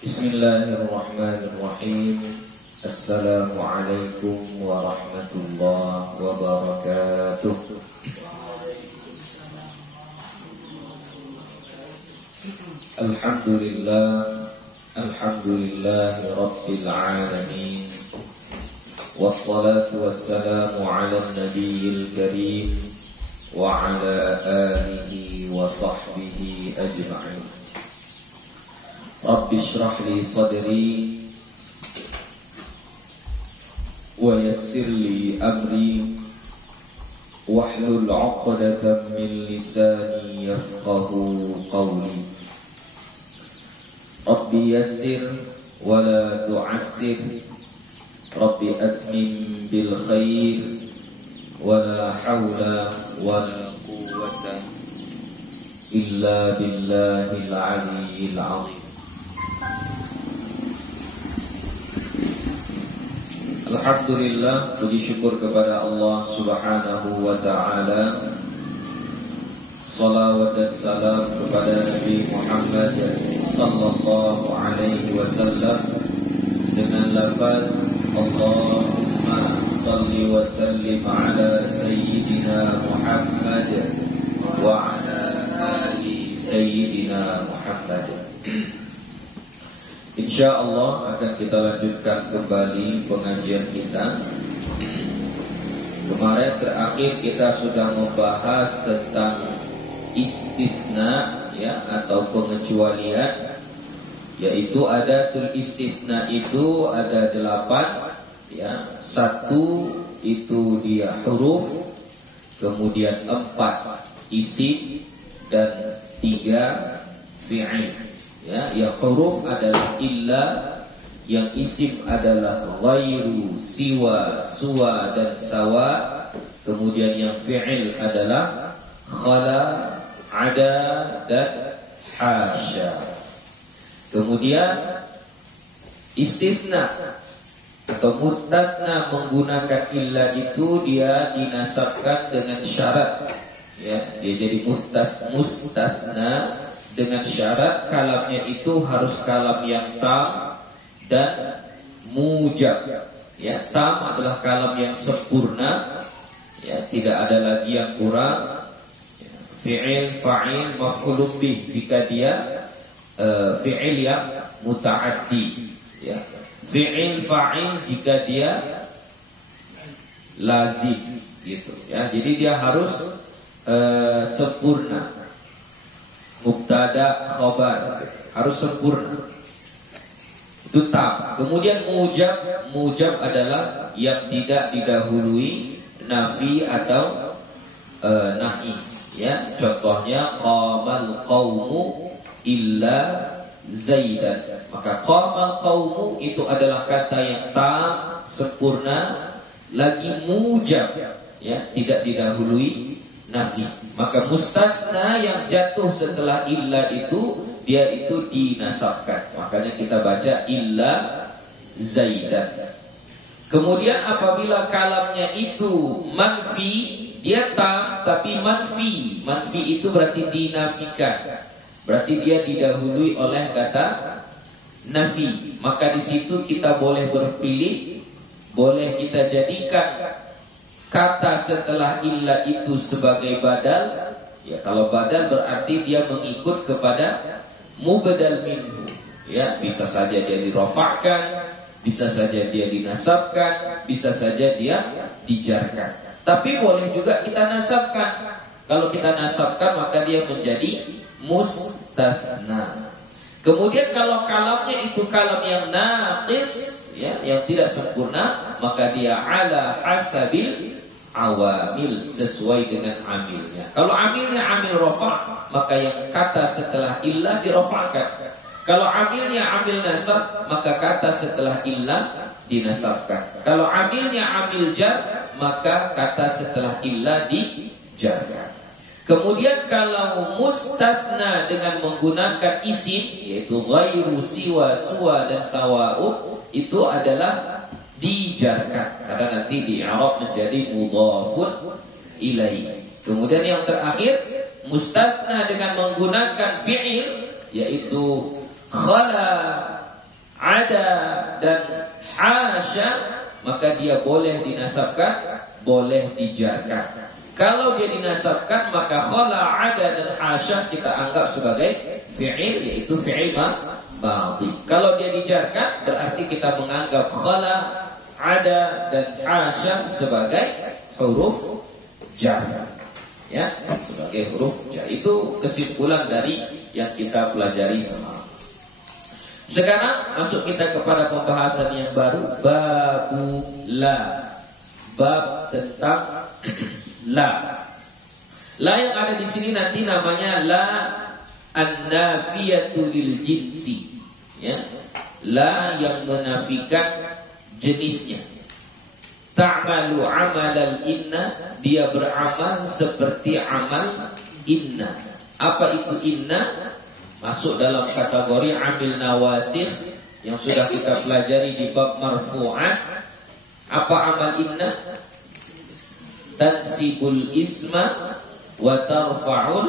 Bismillahirrahmanirrahim. Assalamualaikum warahmatullahi wabarakatuh. Alhamdulillahi rabbil alamin. Wassalatu wassalamu ala nabiyil karim wa ala alihi wa sahbihi ajma'in. Rabbi shrah li sadri wa yassir li amri wahlul 'uqdatam min lisani yafqahu qawli. Rabbi yassir wa la tu'assir, Rabbi atmim bil khair, wa la hawla wa la quwwata illa billahil 'aliyyil 'azim. Alhamdulillah, puji syukur kepada Allah Subhanahu wa ta'ala. Salawat dan salam kepada Nabi Muhammad sallallahu alaihi wasallam dengan lafaz Allahumma salli wa sallim ala sayyidina Muhammad wa ala ali sayyidina Muhammad. InsyaAllah akan kita lanjutkan kembali pengajian kita. Kemarin terakhir kita sudah membahas tentang istifna, ya, atau pengecualian, yaitu adatul istifna itu ada 8, ya. 1 itu dia huruf, kemudian 4 isim, dan 3 fi'il. Ya, yang huruf adalah illa, yang isim adalah ghairu, siwa, suwa, dan sawa. Kemudian yang fi'il adalah khala, ada, dan hasya. Kemudian istifna atau mustasna menggunakan illa itu dia dinasabkan dengan syarat, ya. Dia jadi mustasna dengan syarat kalamnya itu harus kalam yang tam dan mujab, ya. Tam adalah kalam yang sempurna, ya, tidak ada lagi yang kurang. Fi'il, fa'il, maf'ulun bih jika dia fi'il yang muta'addi, ya. Fi'il, fa'il jika dia lazim, gitu, ya. Jadi dia harus sempurna. Mubtada, khabar harus sempurna. Itu tam. Kemudian mujab adalah yang tidak didahului nafi atau nahi, ya. Contohnya qamal qaumu illa zaidan. Maka qamal qaumu itu adalah kata yang tam, sempurna, lagi mujab, ya, tidak didahului nafi. Maka mustasna yang jatuh setelah illa itu dia itu dinasabkan. Makanya kita baca illa zaidan. Kemudian apabila kalamnya itu manfi, dia tam tapi manfi. Manfi itu berarti dinafikan. Berarti dia didahului oleh kata nafi. Maka di situ kita boleh berpilih, boleh kita jadikan kata setelah illa itu sebagai badal, ya. Kalau badal berarti dia mengikut kepada mubadal minhu, ya. Bisa saja dia dirofakkan, bisa saja dia dinasabkan, bisa saja dia dijarkan. Tapi boleh juga kita nasabkan. Kalau kita nasabkan maka dia menjadi mustathna. Kemudian kalau kalamnya itu kalam yang naqis, ya, yang tidak sempurna, maka dia ala hasabil awamil, sesuai dengan amilnya. Kalau amilnya amil rafa', maka yang kata setelah illa dirafa'kan. Kalau amilnya amil nasab, maka kata setelah illa dinasabkan. Kalau amilnya amil jar, maka kata setelah illa dijarkan. Kemudian kalau mustathna dengan menggunakan isim, yaitu ghairu, siwa, suwa, dan sawa'u, itu adalah dijarkan, karena nanti di i'rab menjadi mudhafun ilaih. Kemudian yang terakhir mustathna dengan menggunakan fi'il, yaitu khala, ada dan hasya, maka dia boleh dinasabkan, boleh dijarkan. Kalau dia dinasabkan, maka khala, ada dan hasya kita anggap sebagai fi'il, yaitu fi'il madhi. Kalau dia dijarkan, berarti kita menganggap khala, ada dan hasya sebagai huruf jar. Ya, sebagai huruf jar. Itu kesimpulan dari yang kita pelajari semalam. Sekarang masuk kita kepada pembahasan yang baru, babu la. Bab tentang la. La yang ada di sini nanti namanya la an-nafiyatu lil jinsi. Ya. La yang menafikan jenisnya. Ta'malu amalal inna, dia beramal seperti amal inna. Apa itu inna? Masuk dalam kategori amil nawasih yang sudah kita pelajari di bab marfu'at. Apa amal inna? Tansibul isma wa tarfa'ul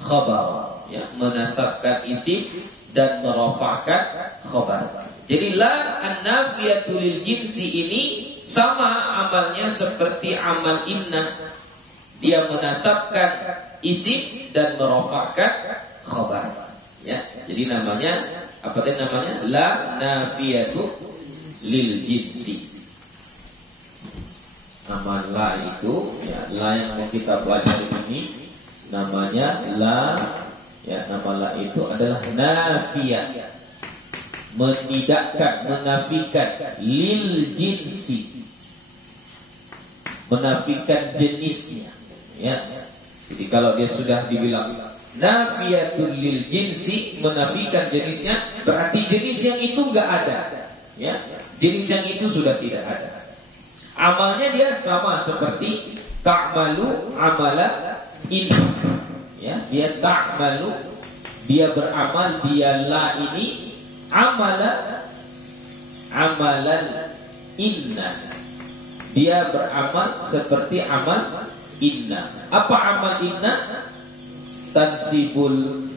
khabar. Ya, menasabkan isim dan merafa'kan khabar. Jadi la an-nafiyatu lil jinsi ini sama amalnya seperti amal inna. Dia menasabkan isim dan merafa'kan khabar. Ya, jadi namanya apa tadi namanya? La nafiyatu lil jinsi. Nama la itu, ya, la yang mau kita pelajari ini namanya la, ya, nama la itu adalah nafiyah, menidakkan, menafikan, lil jinsi, menafikan jenisnya. Ya, jadi kalau dia sudah dibilang nafiyatul lil jinsi, menafikan jenisnya, berarti jenis yang itu nggak ada. Ya, jenis yang itu sudah tidak ada. Amalnya dia sama seperti ta'malu amala ini. Ya, dia ta'malu, dia beramal, dia la ini amala amalan inna. Dia beramal seperti amal inna. Apa amal inna? Tansibul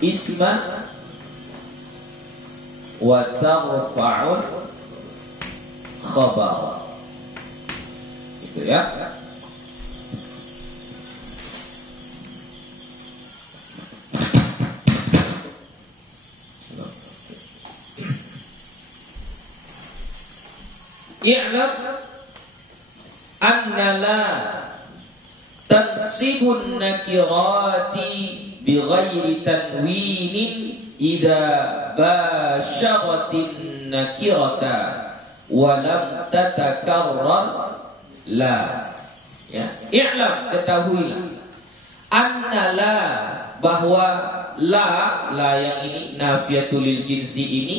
isma wa tarfa'ul khabar. Itu ya. I'lam anna la tansibun nakirati bighairi tanwinin idza basyaratin nakirata walam tatakarrar la. Ya, i'lam, ketahuilah, anna la, bahwa la yang ini nafiyatul lil jinsi ini,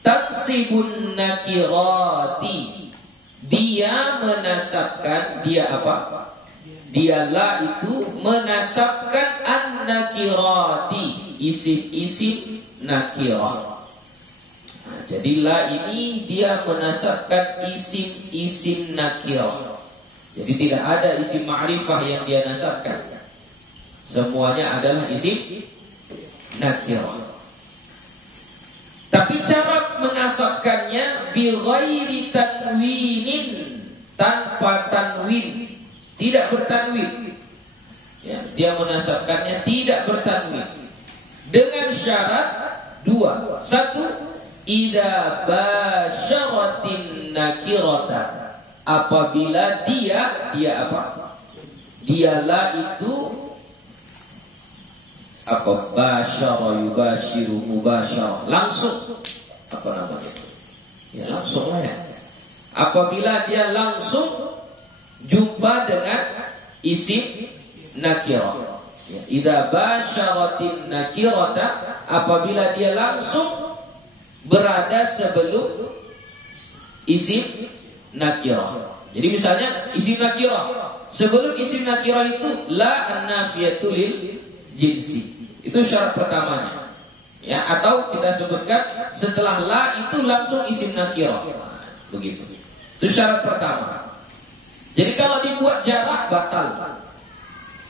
tansibun nakirati, dia menasabkan, dia apa? Dia la itu menasabkan an-nakirati, isim-isim nakirah. Nah, jadi la ini dia menasabkan isim-isim nakirah. Jadi tidak ada isim ma'rifah yang dia nasabkan. Semuanya adalah isim nakirah. Tapi cara menasabkannya bi ghairi tanwinin, tanpa tanwin, tidak bertanwin. Ya, dia menasabkannya tidak bertanwin. Dengan syarat dua. Satu, idza basyaratin nakirata, apabila dia apa? Dia la itu apa? Basyara yubashiru mubasyarah, langsung. Apa namanya itu? Ya, langsung lah ya. Apabila dia langsung jumpa dengan isim nakirah. Ya, idza basyaratin nakirata, apabila dia langsung berada sebelum isim nakirah. Jadi misalnya isim nakirah, sebelum isim nakirah itu la an-nafiyatu lil jinsi. Itu syarat pertamanya. Ya, atau kita sebutkan setelah la itu langsung isim nakirah. Begitu. Itu syarat pertama. Jadi kalau dibuat jarak, batal.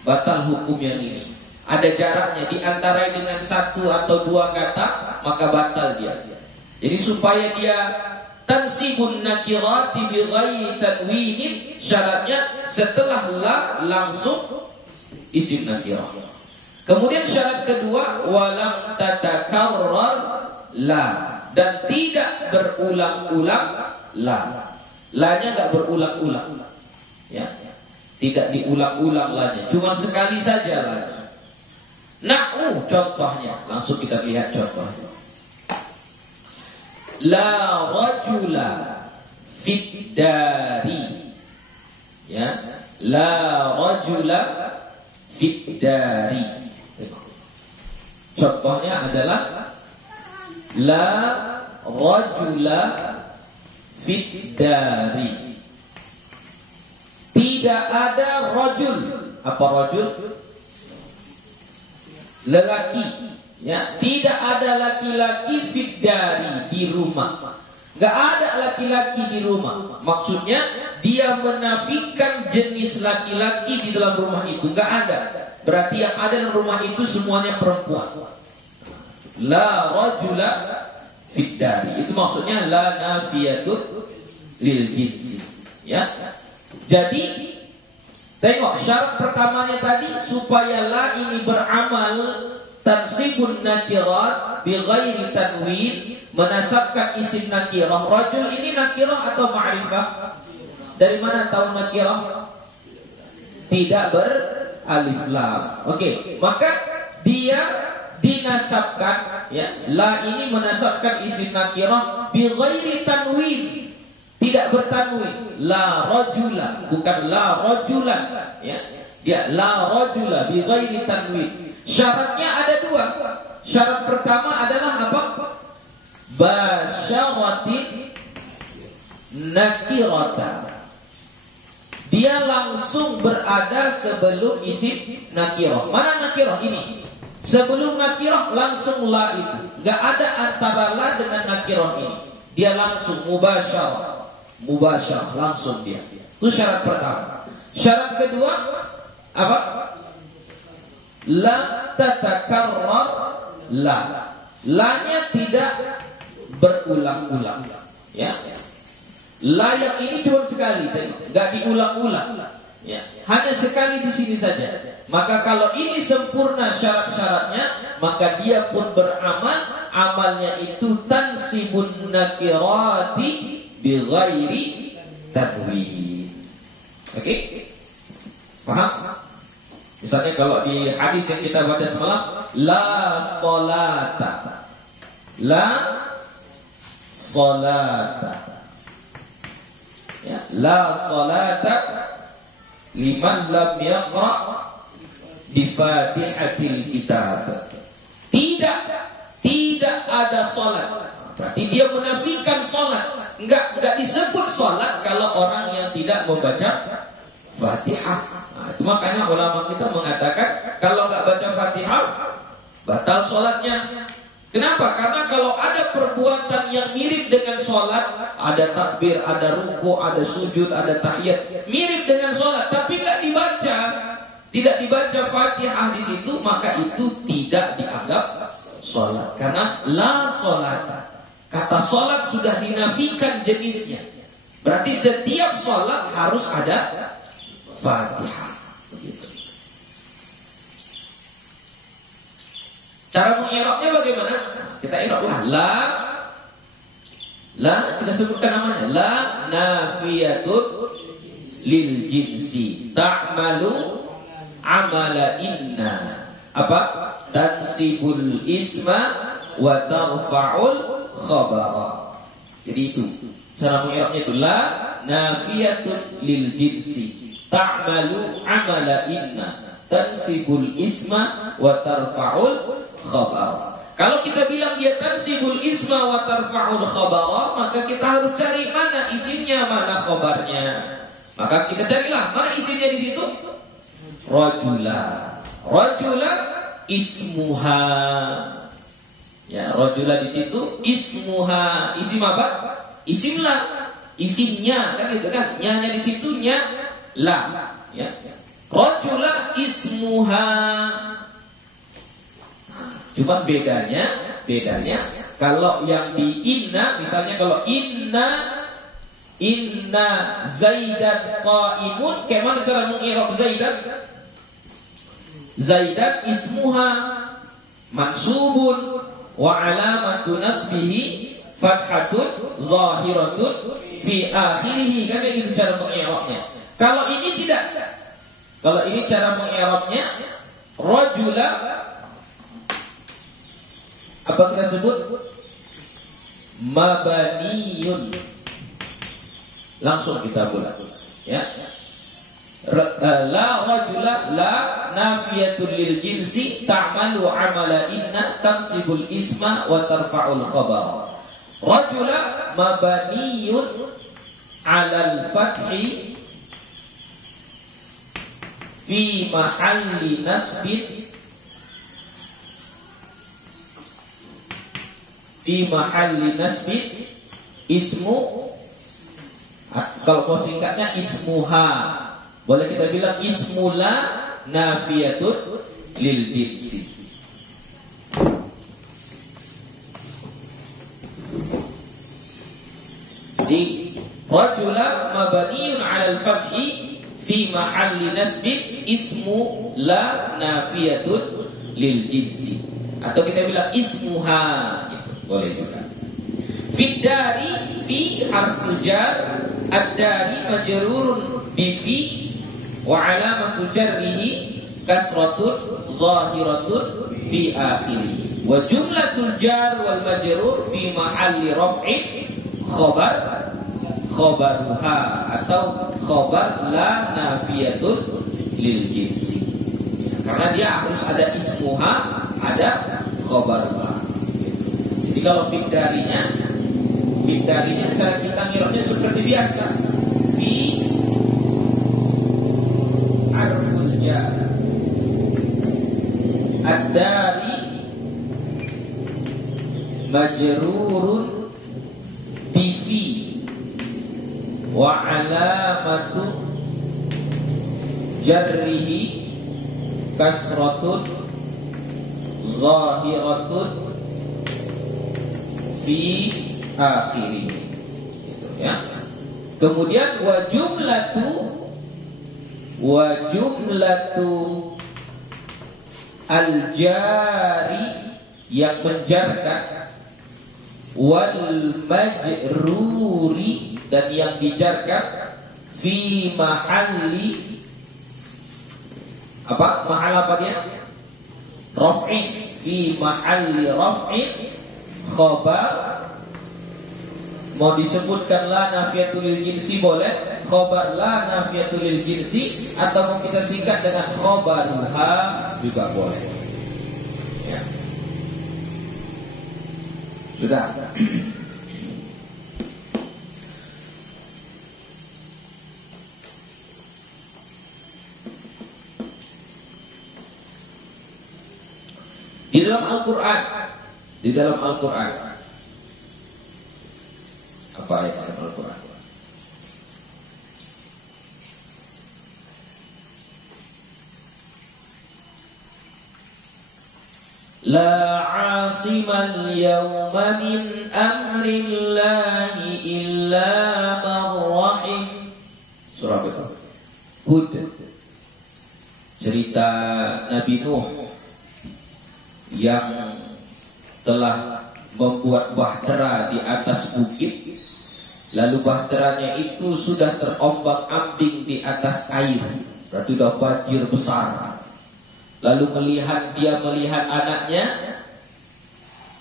Batal hukum yang ini. Ada jaraknya, diantarai dengan satu atau dua kata, maka batal dia. Jadi supaya dia tansibun nakirati bi ghairi tanwinin, syaratnya setelah la langsung isim nakirah. Kemudian syarat kedua, walam tatakarrar la, dan tidak berulang-ulang la. La-nya enggak berulang-ulang. Ya. Tidak diulang-ulang la-nya, cuma sekali saja la-nya. Na'u contohnya, langsung kita lihat contohnya. La rajula fid dari. Ya, la rajula fid dari. Contohnya adalah la rajula fid dari. Tidak ada rajul. Apa rajul? Lelaki. Ya, tidak ada laki-laki fid dari, di rumah. Enggak ada laki-laki di rumah. Maksudnya dia menafikan jenis laki-laki di dalam rumah itu. Enggak ada. Berarti yang ada dalam rumah itu semuanya perempuan. La rajula fid dari. Itu maksudnya la nafiyatun lil jinsi. Ya. Jadi tengok syarat pertamanya tadi supaya la ini beramal tansibun nakirat bi ghairi tanwin, menasabkan isim nakirah. Rajul ini nakirah atau ma'rifah? Dari mana tahu nakirah? Tidak beralif lam. Oke, maka dia dinasabkan, ya, la ini menasabkan isim nakirah bi ghairi tanwin, tidak bertanwin. La rajula, bukan la rajulan, ya. Dia la rajula bi ghairi tanwin. Syaratnya ada dua. Syarat pertama adalah apa? Basyaratin nakirata. Dia langsung berada sebelum isim nakirah. Mana nakirah ini? Sebelum nakirah langsung la itu. Gak ada antara la dengan nakirah ini. Dia langsung mubasyarah. Mubasyarah langsung dia. Itu syarat pertama. Syarat kedua apa? La tatakarrar la. La-nya tidak berulang-ulang. Ya. La yang ini cuma sekali, enggak diulang-ulang. Ya. Hanya sekali di sini saja. Maka kalau ini sempurna syarat-syaratnya, maka dia pun beramal. Amalnya itu tansibun nakirati bi ghairi tanwin. Oke? Paham? Misalnya kalau di hadis yang kita baca semalam, la salata. La salata. Ya, la salata liman lam yaqra bi Fatihatil Kitab. Tidak ada salat. Berarti dia menafikan salat. Enggak disebut salat kalau orang yang tidak membaca Fatihah. Nah, itu makanya ulama kita mengatakan kalau nggak baca Fatihah batal sholatnya. Kenapa? Karena kalau ada perbuatan yang mirip dengan sholat, ada takbir, ada ruku, ada sujud, ada tahiyat, mirip dengan sholat, tapi nggak dibaca, tidak dibaca Fatihah di situ, maka itu tidak dianggap sholat. Karena la sholata, kata sholat sudah dinafikan jenisnya. Berarti setiap sholat harus ada Fatihah. Begitu. Cara mengi'rabnya bagaimana? Kita i'rablah. La kita sebutkan namanya. La nafiyatun lil jinsi ta'malu amala inna. Apa? Tansibul isma wa tarfa'ul khabara. Jadi itu cara mengi'rabnya itu la nafiyatun lil jinsi ta'malu amala inna, tansibul isma wa tarfa'ul khabar. Kalau kita bilang dia tansibul isma wa tarfa'ul khabar, maka kita harus cari mana isimnya, mana khabarnya. Maka kita carilah mana isimnya di situ. Rajula. Rajula ismuha. Ya, rajula di situ ismuha. Isim apa? Isimlah. Isimnya kan gitu kan. Nya di situ nya la, ya. Rajula ismuha. Cuma bedanya Kalau yang di inna, misalnya kalau inna Zaidan qa'imun, bagaimana cara mengi'rab Zaidan? Zaidan ismuha mansubun wa alamatu nasbihi fathatun zahiratun fi akhirih. Kan begitu cara mengi'rabnya. Kalau ini tidak. Kalau ini cara mengi'rabnya rajula, apa kita sebut? Mabaniyun. Langsung kita bulat. Ya. La rajula la nafiyatul lil jinsi ta'malu amala inna tansibul isma wa tarfa'ul khabar. Rajula mabaniyun 'alal fathi fi mahalli nasbin ismu, kalau mau singkatnya ismuha. Boleh kita bilang ismula nafiyatun lil jinsi. Jadi rajula mabaniyun 'alal fathi fi mahalli nasbin ismu la nafiyatun lil jinsi. Atau kita bilang ismuha gitu. Boleh juga. Fi dari fi harful jar, ad-dari majrurun bi fi wa alamatu jarrihi kasratun zahiratun fi akhirih. Wa jumlatul jar wal majrur fi mahalli raf'in khabaruha atau khabar la nafiyatun lil jinsi. Karena dia harus ada ismuha, ada khabaruha. Jadi kalau fi'darinya cara kita ngiranya seperti biasa. Fi harful jar, ad-dari majrurun bi fi wa alamatu jarrihi kasratun zahiratun fi akhirih, gitu ya. Kemudian wa jumlatu al-jari yang menjarkan, wal majruri dan yang dijarkan, fi mahalli apa? Mahal apa dia? Raf'in, fi mahalli raf'in khabar. Mau disebutkan la nafiyatul lil jinsi boleh, khabar la nafiyatul lil jinsi, atau mau kita singkat dengan khabaruha juga boleh. Ya. Sudah. Di dalam Al-Quran apa ayat dalam Al-Quran? La 'asimal yawma min amrillahi illa man rahim. Surah apa? Hud. Cerita Nabi Nuh yang telah membuat bahtera di atas bukit, lalu bahteranya itu sudah terombang-ambing di atas air, berarti sudah banjir besar. Lalu dia melihat anaknya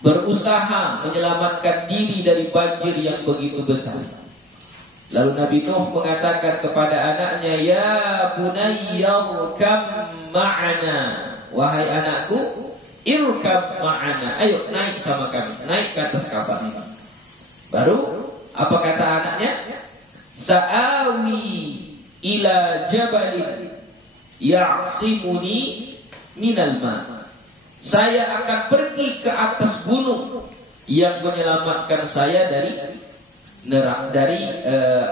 berusaha menyelamatkan diri dari banjir yang begitu besar. Lalu Nabi Nuh mengatakan kepada anaknya, ya bunayya irkam ma'ana, wahai anakku, irkab ma'ana, ayo naik sama kami, naik ke atas kapal ini. Baru apa kata anaknya? Sa'awi ila jabalin ya'simuni minal ma'. Saya akan pergi ke atas gunung yang menyelamatkan saya dari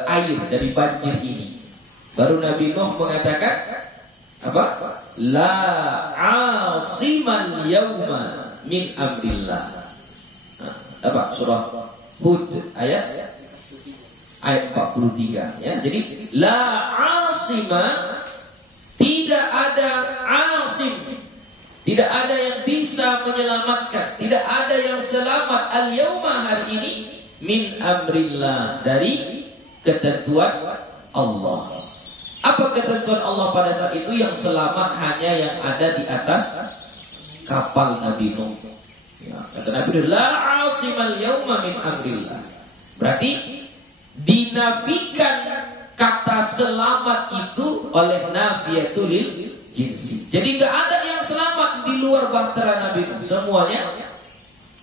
air, dari banjir ini. Baru Nabi Nuh mengatakan apa? La 'asimal yawma min amrillah. apa? Surah Hud ayat 43 ya. Jadi la asima, tidak ada asim, tidak ada yang bisa menyelamatkan, tidak ada yang selamat al-yauma hari ini min amrillah, dari ketentuan Allah. Apa ketentuan Allah pada saat itu? Yang selamat hanya yang ada di atas kapal Nabi Nuh. Ya, kata Nabi, la asimal yauma min amrillah. Berarti dinafikan kata selamat itu oleh nafiyatul jinsi. Jadi nggak ada yang selamat di luar bahtera Nabi Nuh. Semuanya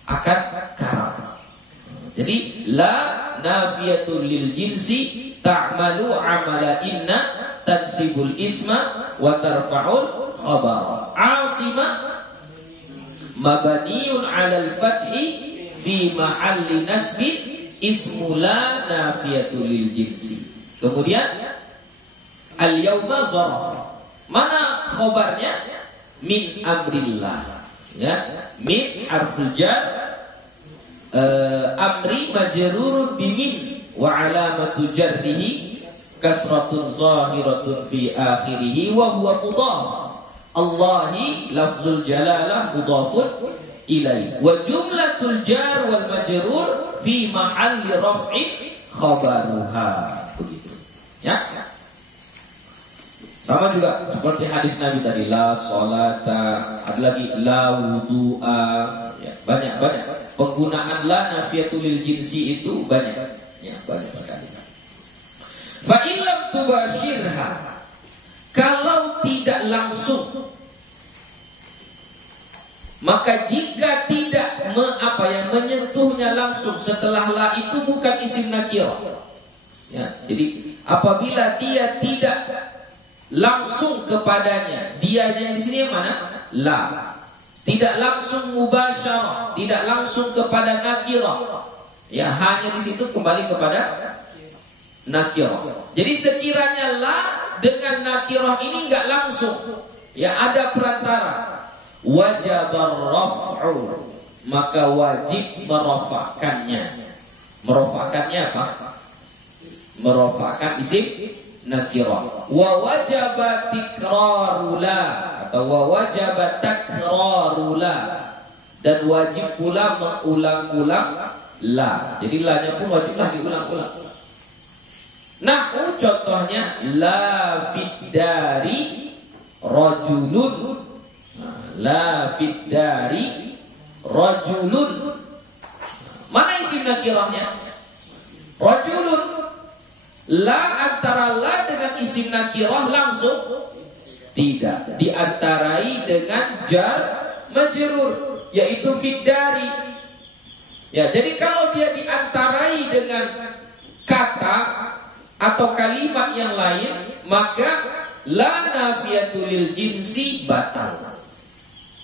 akan karam. Jadi la nafiyatul lil jinsi ta'malu amala inna tansibul isma wa tarfa'ul khabar. Asima mabaniun 'alal fathi fi mahalli nasbin ismu la nafiyatul lil jinsi. Kemudian al-yauma zarf. Mana khabarnya? Min amrillah. Ya, min harful jar, amri majrurun bi min wa alamatu jarrihi kasratun zahiratun fi akhirih wa huwa mudhaf. Allahi lafzul jalalah mudhafun ilaih. Wa jumlatul jar wal majrur fi mahalli raf'i khabaruha. Begitu. Ya. Sama juga seperti hadis Nabi tadi, la sholata, ada lagi la wudu'a, ya, banyak penggunaan la nafiyatul lil jinsi itu banyak, ya, banyak sekali. Fa illam tubashirha, kalau tidak langsung, maka jika tidak menyentuhnya langsung setelah la itu bukan isim nakirah. Ya, jadi apabila dia tidak langsung kepadanya, dia yang di sini yang mana? La. Tidak langsung mubasyarah, tidak langsung kepada nakirah. Ya, hanya di situ kembali kepada nakirah. Jadi sekiranya la dengan nakirah ini enggak langsung, ya ada perantara, wajabar raf'u, maka wajib merofakkannya. Merofakkannya apa? Merofakkan isim nakirah. Wa wajaba tikrarula, atau wa wajaba takrarula, dan wajib pula mengulang-ulang la. Jadi la-nya pun wajiblah diulang-ulang. Nahu contohnya la fiddari rajulun. La fiddari rajulun. Mana isim nakirahnya? Rajulun. La antara la dengan isim nakirah langsung tidak, diantarai dengan jar majrur, yaitu fiddari. Ya, jadi kalau dia diantarai dengan kata atau kalimat yang lain, maka la nafiyatul lil jinsi batal,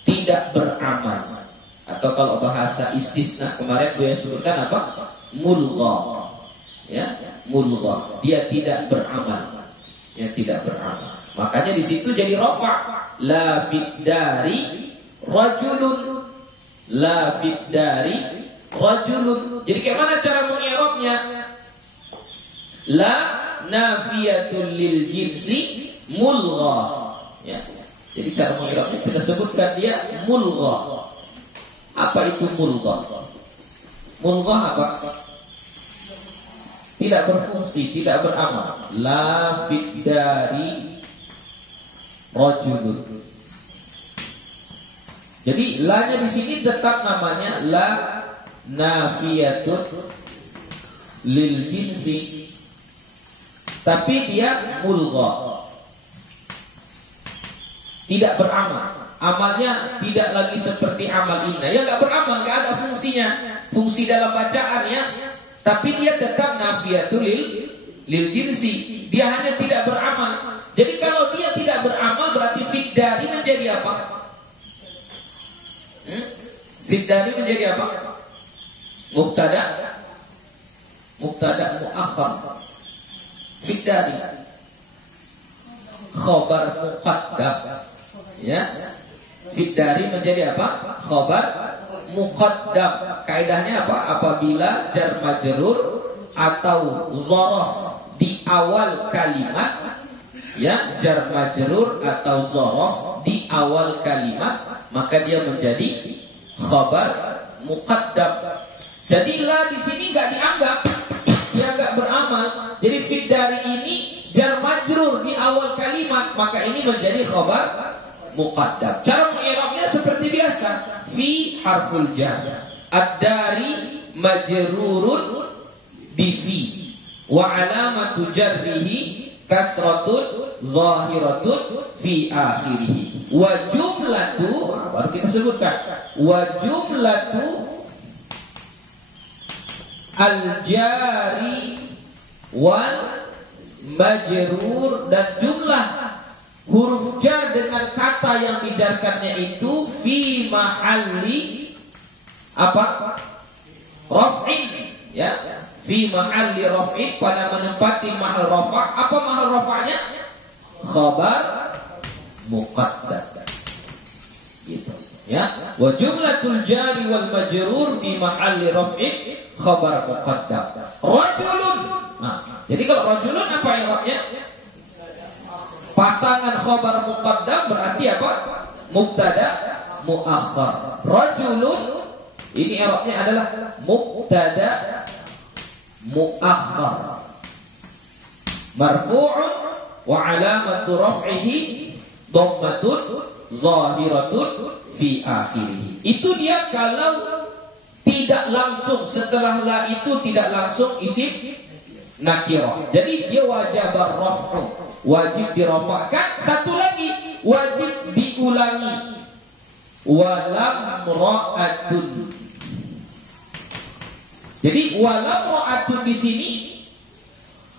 tidak beramal. Atau kalau bahasa istisna kemarin Buya sebutkan apa? Mulgha. Ya, mulgha, dia tidak beramal, ya tidak beramal. Makanya di situ jadi rafa, la fiddari rajulun, la fiddari rajulun. Jadi kayak mana cara mengi'rabnya? La nafiyatul lil jinsi mulgha. Ya, jadi cara mengi'rabnya kita sebutkan dia mulgha. Apa itu mulgha? Mulgha apa? Tidak berfungsi, tidak beramal. La fiddari rajulun. Jadi la-nya di sini tetap namanya la nafiyatun lil jinsi, tapi dia mulgha. Tidak beramal. Amalnya tidak lagi seperti amal inna. Ya enggak beramal, enggak ada fungsinya. Fungsi dalam bacaan ya. Tapi dia tetap nafiyatul lil jinsi. Dia hanya tidak beramal. Jadi kalau dia tidak beramal berarti fiddari menjadi apa? Fiddari menjadi apa? Mubtada muakhar. Fiddari khabar muqaddam. Ya. Fiddari menjadi apa? Khabar muqaddam. Kaidahnya apa? Apabila jar majrur atau dzaraf di awal kalimat, ya, jar majrur atau dzaraf di awal kalimat, maka dia menjadi khabar muqaddam. Jadi la di sini nggak dianggap, dia nggak beramal. Jadi fiddari ini jar majrur di awal kalimat, maka ini menjadi khabar muqaddam. Cara mengi'rabnya seperti biasa. Fi harful jar, ad-dari majrurun bi fi, wa alamatu jarrihi kasratun zahiratun fi akhirih. Wa jumlatu, baru kita sebutkan, wa jumlatu al-jari wal majrur, dan jumlah huruf jar dengan kata yang dijarkannya itu fi mahalli apa? Raf'in, ya. Fi mahalli raf'in, pada menempati mahal rafa'. Apa mahal rafa'nya? Khabar muqaddam. Gitu, ya. Wa jumlatul jari wal majrur fi mahalli raf'in khabar muqaddam. Rajulun. Nah, jadi kalau rajulun apa i'rabnya? Pasangan khabar muqaddam berarti apa? Mubtada muakhar. Rajulun ini i'rabnya adalah mubtada muakhar, marfu'un wa alamatu raf'ihi dhammatun zahiratun fi akhirih. Itu dia kalau tidak langsung, setelah la itu tidak langsung isim nakirah. Jadi dia wajib raf'u, wajib dirafa'kan. Satu lagi wajib diulangi, walam ra'atun. Jadi walam ra'atun di sini,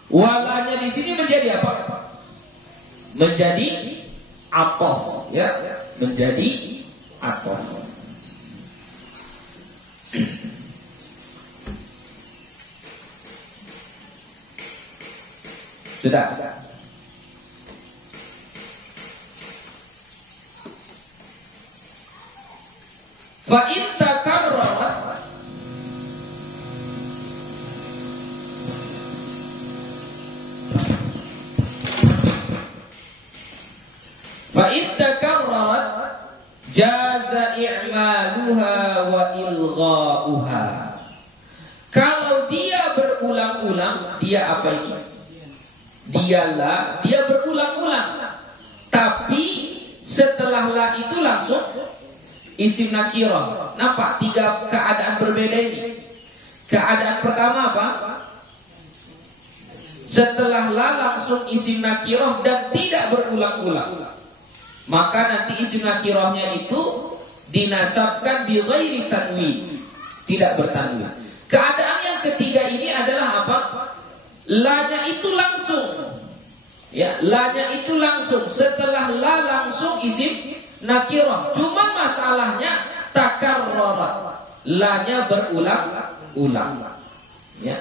walanya di sini menjadi apa? Menjadi atof, ya, menjadi atof. Sudah. Fa in takarrarat, fa in takarrarat jaza i'maluha wa ilgha'uha. Kalau dia berulang-ulang, dia apa ini? Dialah, dia berulang-ulang. Tapi setelah la itu langsung isim nakirah. Nampak tiga keadaan berbeda ini. Keadaan pertama apa? Setelah la langsung isim nakirah dan tidak berulang-ulang. Maka nanti isim nakirahnya itu dinasabkan bi ghairi tanwin, tidak bertanwin. Keadaan yang ketiga ini adalah apa? La-nya itu langsung, ya, la-nya itu langsung. Setelah la langsung isim nakirah. Cuma masalahnya takarrarat, la-nya berulang-ulang, ya.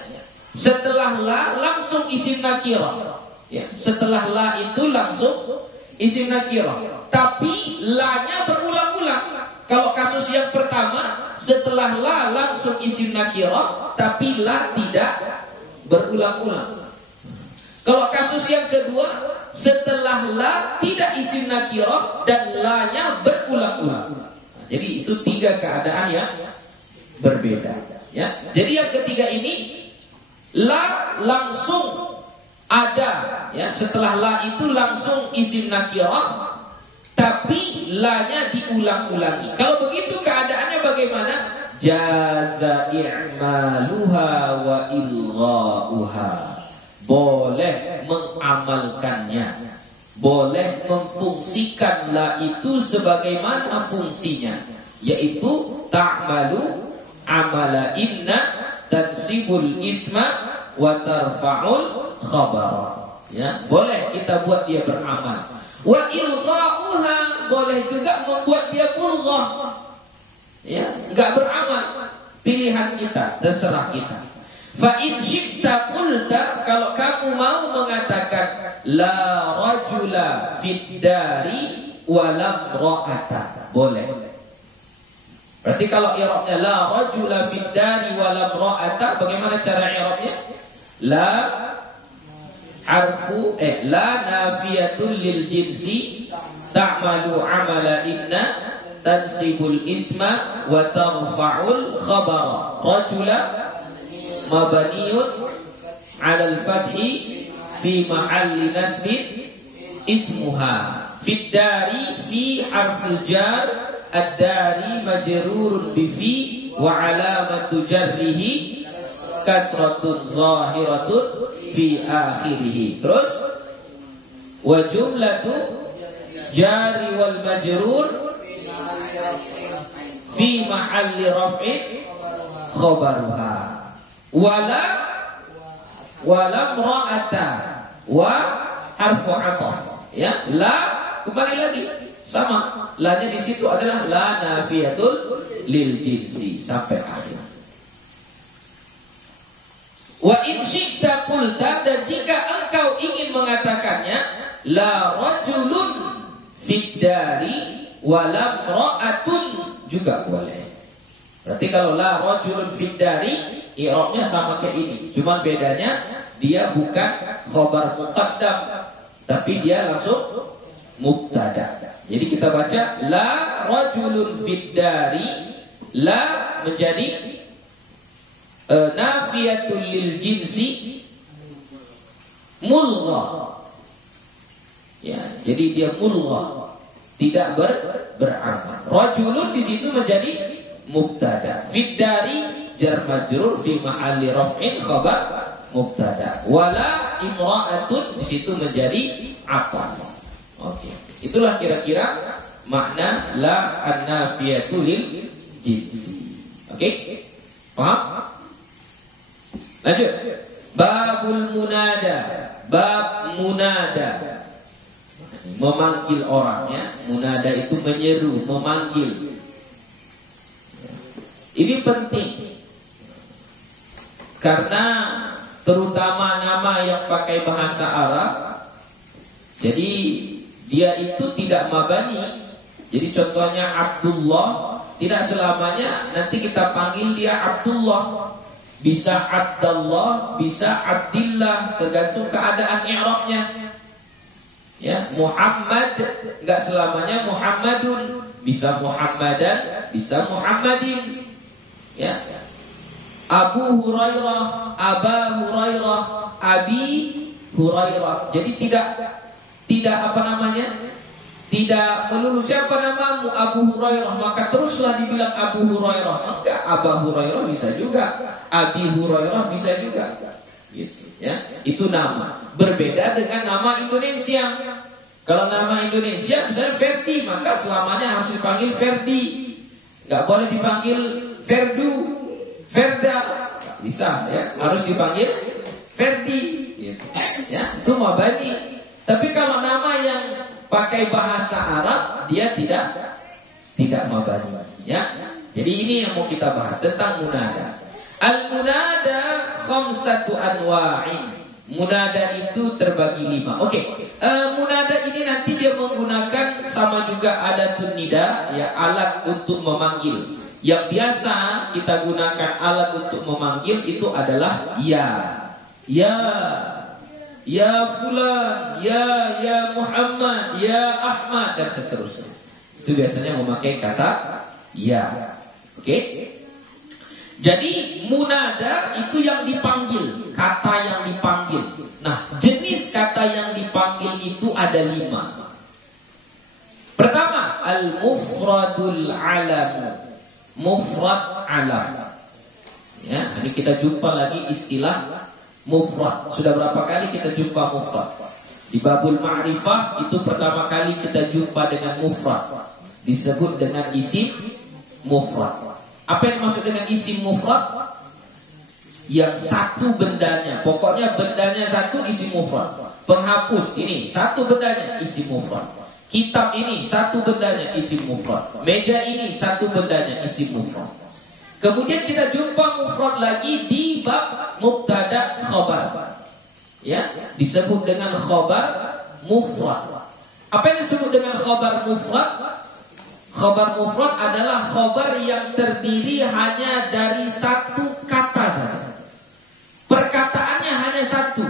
Setelah la langsung isim nakirah, ya. Setelah la itu langsung isim nakirah, tapi la-nya berulang-ulang. Kalau kasus yang pertama, setelah la langsung isim nakirah, tapi la tidak berulang-ulang. Kalau kasus yang kedua, setelah la tidak isim nakirah dan la-nya berulang-ulang. Jadi itu tiga keadaan yang berbeda, ya. Jadi yang ketiga ini la langsung ada, ya. Setelah la itu langsung isim nakirah, tapi la-nya diulang-ulangi. Kalau begitu keadaannya bagaimana? Jaza i'maluha wa ilgha'uha. Boleh mengamalkannya, boleh memfungsikan la itu sebagaimana fungsinya, yaitu ta'malu amala inna tansibul isma wa tarfa'ul khabara, ya. Boleh kita buat dia beramal. Wa ilgha'uha, boleh juga membuat dia mulghah, ya, enggak beramal. Pilihan kita, terserah kita. Fa in syi'ta qulta, kalau kamu mau mengatakan la rajula fid dari wa lam ra'ata, boleh. Berarti kalau i'rabnya la rajula fid dari wa la imra'ata, bagaimana cara i'rabnya? La harfu la nafiyatul lil jinsi ta'malu amala inna tansibul isma wa tarfa'ul khabara. Rajula mabniyun 'ala al-fathi fi mahalli nasbin ismuha. Fid dari fi harful jar, ad-dari majrurun bi fi wa 'alamatu jarrihi kasratun zahiratun fi akhirih. Terus wa jumlatu jari wal majrur fi mahalli raf'in khabaruha. Wala imra'ata wa harfu 'athaf. Ya, la kembali lagi sama. La-nya di situ adalah la nafiyatul lil jinsi sampai akhir. Wa in syi'ta qulta, dan jika engkau ingin mengatakannya la rajulun fid dari wa la imra'atun juga boleh. Berarti kalau la rajulun fid dari i'rabnya sama kayak ini, cuma bedanya dia bukan khabar muqaddam tapi dia langsung mubtada. Jadi kita baca la rajulun fid dari, la menjadi nafiyatul lil jinsi mulgha. Ya, jadi dia mulgha, tidak beramal. Rajulun di situ menjadi mubtada. Fid dari jar majrur fi mahalli raf'in khabar mubtada. Wala imra'atun di situ menjadi athaf. Oke. Itulah kira-kira makna la an-nafiyatu lil jinsi. Oke? Paham? Lanjut. Babul munada. Bab munada. Memanggil orang, ya. Munada itu menyeru, memanggil. Ini penting. Karena terutama nama yang pakai bahasa Arab, jadi dia itu tidak mabani. Jadi contohnya Abdullah, tidak selamanya nanti kita panggil dia Abdullah. Bisa Abdullah, bisa Abdillah, tergantung keadaan i'rabnya. Ya, Muhammad enggak selamanya Muhammadun, bisa Muhammadan, bisa Muhammadin. Ya. Abu Hurairah, Aba Hurairah, Abi Hurairah. Jadi tidak apa namanya? Tidak melulu siapa namamu Abu Hurairah maka teruslah dibilang Abu Hurairah. Enggak, Aba Hurairah bisa juga, Abi Hurairah bisa juga. Gitu, ya. Itu nama. Berbeda dengan nama Indonesia. Kalau nama Indonesia misalnya Ferdi, maka selamanya harus dipanggil Ferdi. Enggak boleh dipanggil Ferdu, Ferda. Enggak bisa, ya. Harus dipanggil Ferdi. Gitu. Ya, itu mabani. Tapi kalau nama yang pakai bahasa Arab, dia tidak mabani, ya. Jadi ini yang mau kita bahas tentang munada. Al-munada khamsatu anwa'in. Munada itu terbagi 5. Oke. Munada ini nanti dia menggunakan sama juga adatun nida, ya, alat untuk memanggil. Yang biasa kita gunakan alat untuk memanggil itu adalah ya. Ya fulan, ya Muhammad, ya Ahmad, dan seterusnya. Itu biasanya memakai kata ya. Oke? Jadi munada itu yang dipanggil, kata yang dipanggil. Nah, jenis kata yang dipanggil itu ada 5. Pertama, al-mufradul alam. Mufrad alam. Ya, ini kita jumpa lagi istilah mufrad. Sudah berapa kali kita jumpa mufrad? Di babul ma'rifah itu pertama kali kita jumpa dengan mufrad. Disebut dengan isim mufrad. Apa yang maksud dengan isim mufrad? Yang satu bendanya. Pokoknya bendanya satu, isim mufrad. Penghapus ini satu bendanya, isim mufrad. Kitab ini satu bendanya, isim mufrad. Meja ini satu bendanya, isim mufrad. Kemudian kita jumpa mufrad lagi di bab mubtada khabar. Ya, disebut dengan khabar mufrad. Apa yang disebut dengan khabar mufrad? Khobar mufrad adalah khobar yang terdiri hanya dari satu kata saja. Perkataannya hanya satu,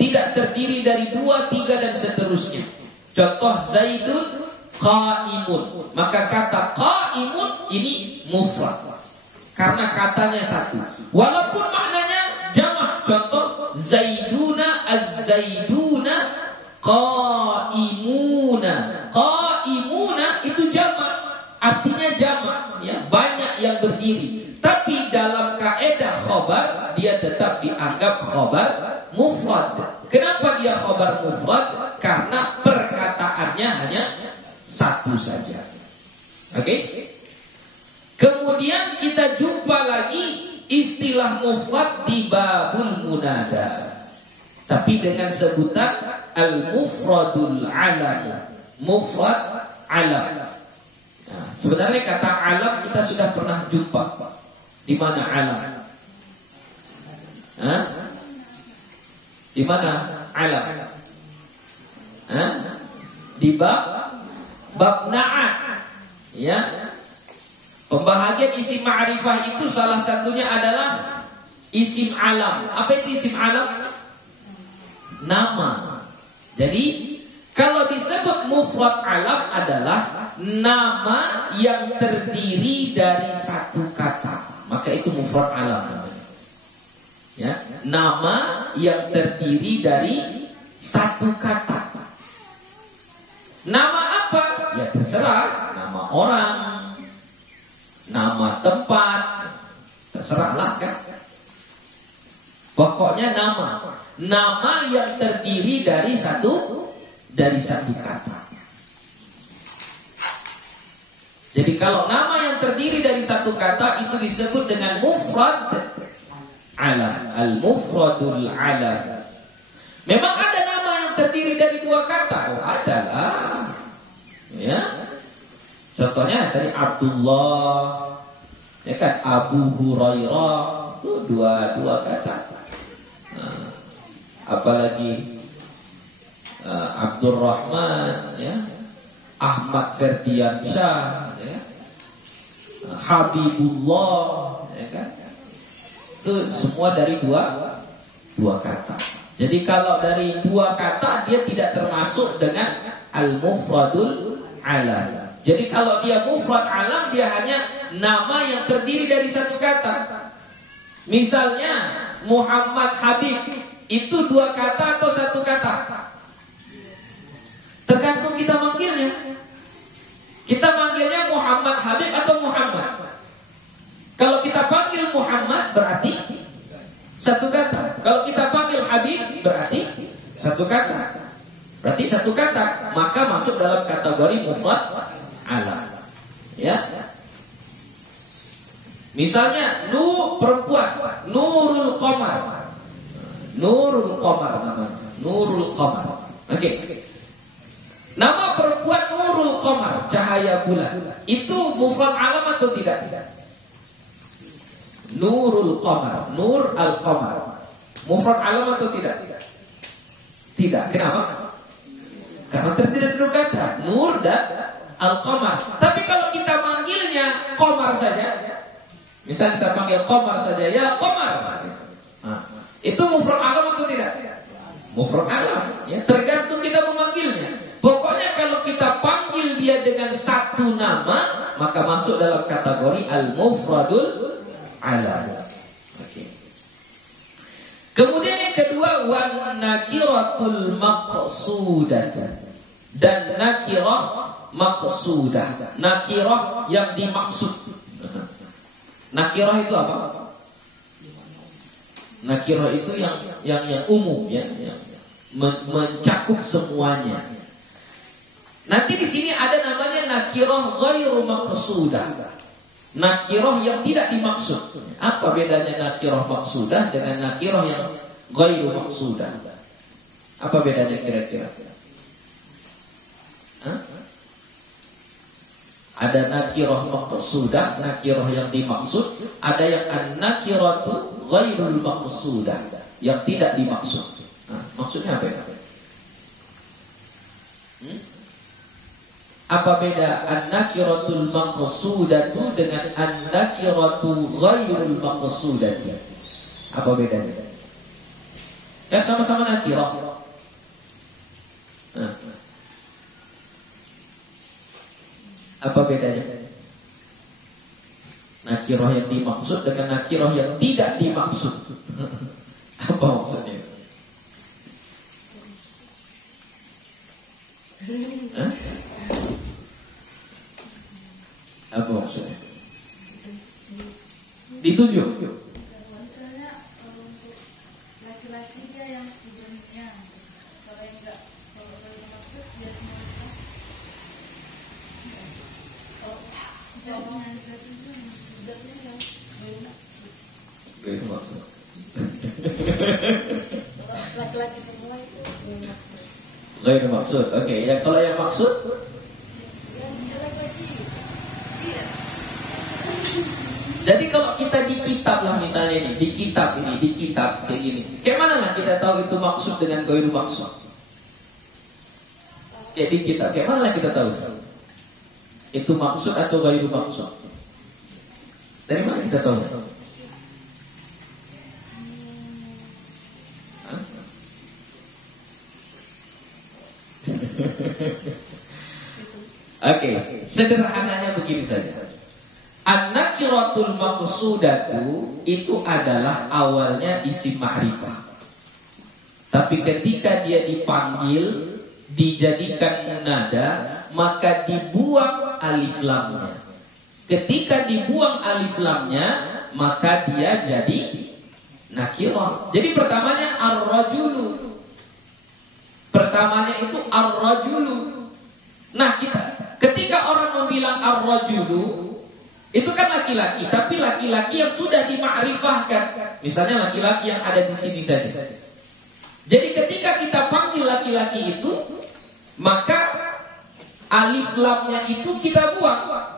tidak terdiri dari 2, 3 dan seterusnya. Contoh Zaidun qaimun, maka kata qaimun ini mufrad karena katanya satu, walaupun maknanya jamak. Contoh Zaiduna az-zaiduna qaimuna. Qaimuna itu jamak, artinya jamak, ya, banyak yang berdiri. Tapi dalam kaidah khobar dia tetap dianggap khobar mufrad. Kenapa dia khobar mufrad? Karena perkataannya hanya satu saja. Oke? Kemudian kita jumpa lagi istilah mufrad di babul munada, tapi dengan sebutan al-mufradul alam. Mufrad alam. Nah, sebenarnya kata alam kita sudah pernah jumpa. Di mana alam? Hah? Di mana alam? Hah? Di bab na'at. Ya. Pembahagian isim ma'rifah itu salah satunya adalah isim alam. Apa itu isim alam? Nama. Jadi kalau disebut mufrad alam adalah nama yang terdiri dari satu kata, maka itu mufrad alam. Ya, nama yang terdiri dari satu kata. Nama apa? Ya terserah. Nama orang, nama tempat, terserahlah kan. Pokoknya nama. Nama yang terdiri dari satu kata. Jadi kalau nama yang terdiri dari satu kata itu disebut dengan mufrad alam. Al-mufradul alam. Memang ada nama yang terdiri dari 2 kata. Oh, adalah. Ya. Contohnya tadi Abdullah, ya kan, Abu Hurairah, itu dua kata. Nah, apalagi Abdurrahman, ya, Ahmad Ferdiansyah, ya, Habibullah, ya kan, itu semua dari dua kata. Jadi kalau dari 2 kata dia tidak termasuk dengan al-mufradul alam. Jadi kalau dia mufrad alam, dia hanya nama yang terdiri dari satu kata. Misalnya Muhammad Habib, itu 2 kata atau satu kata? Tergantung kita manggilnya. Kita manggilnya Muhammad Habib atau Muhammad. Kalau kita panggil Muhammad berarti satu kata. Kalau kita panggil Habib berarti satu kata. Berarti satu kata, maka masuk dalam kategori mufrad alam. Ya. Misalnya perempuan, Nurul Qamar. Nurul Qamar namanya. Nurul Qamar. Oke. Nama perempuan Nurul Qamar, cahaya bulan. Itu mufrad alam atau tidak? Nurul Qamar, Nur al-Qamar. Mufrad alam atau tidak? Tidak. Kenapa? Karena terdiri dari 2 kata, Nur dan al-Qamar. Tapi kalau kita manggilnya Qamar saja, misalnya kita panggil Qamar saja, ya Qamar. Nah, itu mufrad alam atau tidak? Mufrad alam. Ya, tergantung kita memanggilnya. Pokoknya kalau kita panggil dia dengan satu nama, maka masuk dalam kategori al-mufradul alam. Oke. Kemudian yang kedua, wan nakiratul maqsudah. Dan nakirah maqsudah. Nakirah yang dimaksud. Nakirah itu apa? Nakirah itu yang umum, ya, mencakup semuanya. Nanti di sini ada namanya nakirah ghairu maqsudah. Nakirah yang tidak dimaksud. Apa bedanya nakirah maqsudah dengan nakirah yang ghairu maqsudah? Apa bedanya kira-kira? Ada nakirah maqsudah, nakirah yang dimaksud. Ada yang an-nakiratu ghairul maqsudah, yang tidak dimaksud. Maksudnya apa ya? Apa beda an-nakiratul maqsudatu dengan an-nakiratu ghairul maqsudati? Apa bedanya? Ya sama-sama nakirah. Nah. Apa bedanya? Nakirah yang dimaksud dengan nakirah yang tidak dimaksud. Apa maksudnya? Hah? Apa maksudnya? Ditunjuk. Misalnya untuk laki-laki dia yang hidupnya, kalau yang enggak, kalau maksud dia semuanya. Kalau zatnya Gak maksud. Laki-laki semua itu maksud. Gak maksud. Oke, yang kalau yang maksud jadi kalau kita di kitab lah misalnya ini, di kitab kayak gini. Kayak mana lah kita tahu itu maksud dengan ghairul maksud? Kayak di kitab, kayak mana lah kita tahu? Itu maksud atau ghairul maksud? Dari mana kita tahu? Oke, sederhananya begini saja. An-nakiratul maqsudatu itu adalah awalnya isim ma'rifah. Tapi ketika dia dipanggil, dijadikan munada, maka dibuang alif lamnya. Ketika dibuang alif lamnya, maka dia jadi nakirah. Jadi pertamanya ar-rajulu. Pertamanya itu ar-rajulu. Nah, ketika orang membilang ar-rajulu, itu kan laki-laki, tapi laki-laki yang sudah dimakrifahkan. Misalnya laki-laki yang ada di sini saja. Jadi ketika kita panggil laki-laki itu, maka alif lamnya itu kita buang.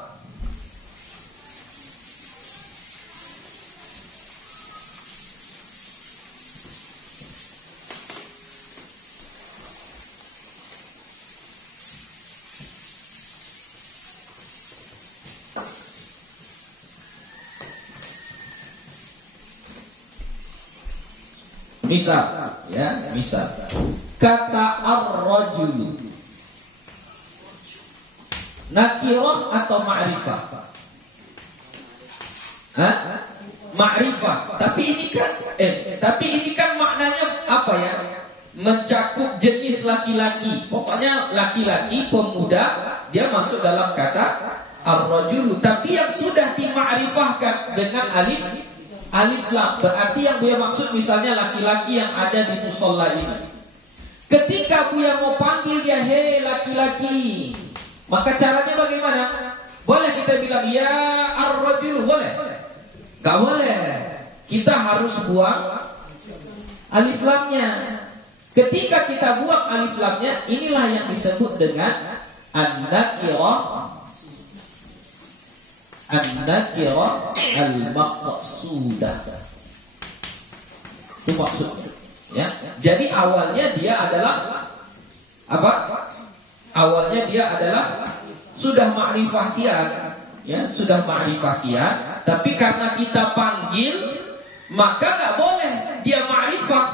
Misal, ya, misal. Kata ar-rajulu. Nakirah atau ma'rifah? Hah? Ma'rifah. Tapi ini kan maknanya apa ya? Mencakup jenis laki-laki. Pokoknya laki-laki, pemuda, dia masuk dalam kata ar-rajulu. Tapi yang sudah dima'rifahkan dengan alif lam, berarti yang Buya maksud misalnya laki-laki yang ada di musola ini. Ketika Buya mau panggil dia, hei laki-laki, maka caranya bagaimana? Boleh kita bilang ya ar-rajul, boleh? Gak boleh. Kita harus buang alif lamnya. Ketika kita buang alif lamnya, inilah yang disebut dengan an-nakirah. An-nakirah al-maqsudah. Itu maksudnya. Ya. Jadi awalnya dia adalah apa? Awalnya dia adalah sudah ma'rifah kian, ya, sudah ma'rifah kian, tapi karena kita panggil, maka nggak boleh dia ma'rifah.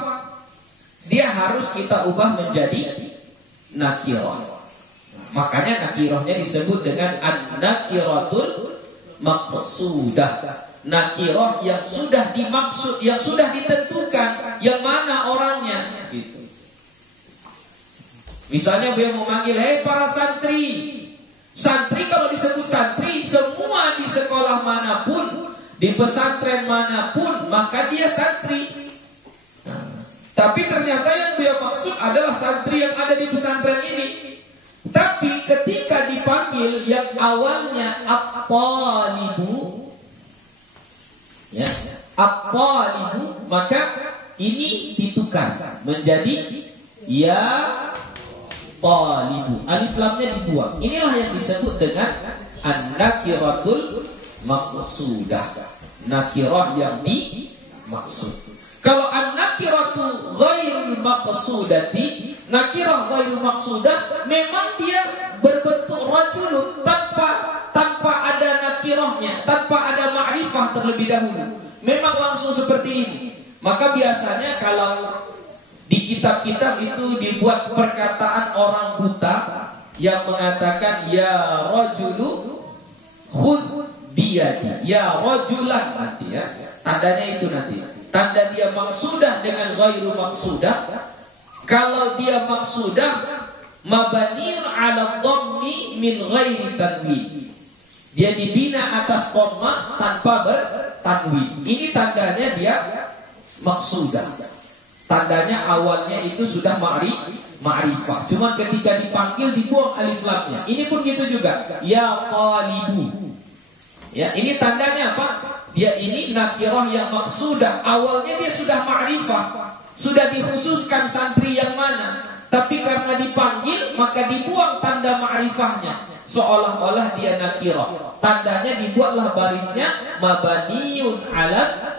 Dia harus kita ubah menjadi nakirah. Makanya nakirahnya disebut dengan an-nakiratul maqsudah. Nakirah yang sudah dimaksud, yang sudah ditentukan, yang mana orangnya, gitu. Misalnya dia mau manggil, hei para santri. Santri kalau disebut santri, semua di sekolah manapun, di pesantren manapun, maka dia santri. Tapi ternyata yang dia maksud adalah santri yang ada di pesantren ini. Tapi ketika dipanggil yang awalnya at-talibu, ya, at-talibu, maka ini ditukar menjadi ya talibu. Alif lamnya dibuang. Inilah yang disebut dengan an-nakiratul maqsudah. Nakirah yang dimaksud. Kalau an-nakiratu ghairul maqsudati, nakirah ghairul maqsudah, memang dia berbentuk rajulun tanpa ada nakirahnya, tanpa ada ma'rifah terlebih dahulu. Memang langsung seperti ini. Maka biasanya kalau di kitab-kitab itu dibuat perkataan orang buta yang mengatakan ya rajulu khudh biyadi, ya rajulan, nanti ya. Tandanya itu nanti. Tanda dia maksudah dengan ghairu maksudah. Kalau dia maksudah mabani ala dhammi min ghairi tanwin. Dia dibina atas dhammah tanpa bertanwin. Ini tandanya dia maksudah. Tandanya awalnya itu sudah ma'rifah. Cuma ketika dipanggil dibuang alif lamnya. Ini pun gitu juga. Ya qalibu. Ya, ini tandanya apa? Dia ini nakirah yang maksudah. Awalnya dia sudah ma'rifah, sudah dikhususkan santri yang mana. Tapi karena dipanggil maka dibuang tanda ma'rifahnya, seolah-olah dia nakirah. Tandanya dibuatlah barisnya mabaniun ala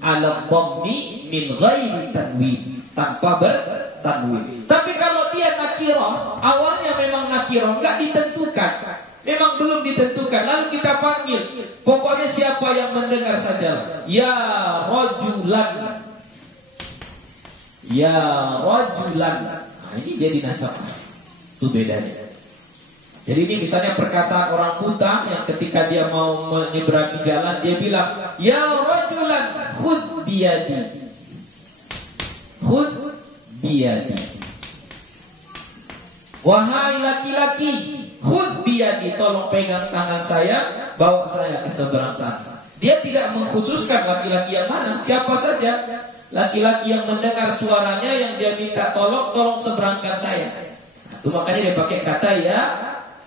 dhammi min ghairi tanwin, tanpa bertanwin. Tapi kalau dia nakirah, awalnya memang nakirah, enggak ditentukan. Memang belum ditentukan. Lalu kita panggil, pokoknya siapa yang mendengar saja. Ya rajulan. Ya rajulan. Nah, ini dia dinasab. Itu bedanya. Jadi ini misalnya perkataan orang buta yang ketika dia mau menyeberangi jalan, dia bilang, ya rajulan khudh biyadi. Khudh biyadi. Wahai laki-laki, khudh biyadi, tolong pegang tangan saya, bawa saya ke seberang sana. Dia tidak mengkhususkan laki-laki yang mana, siapa saja. Laki-laki yang mendengar suaranya yang dia minta tolong seberangkan saya. Itu makanya dia pakai kata ya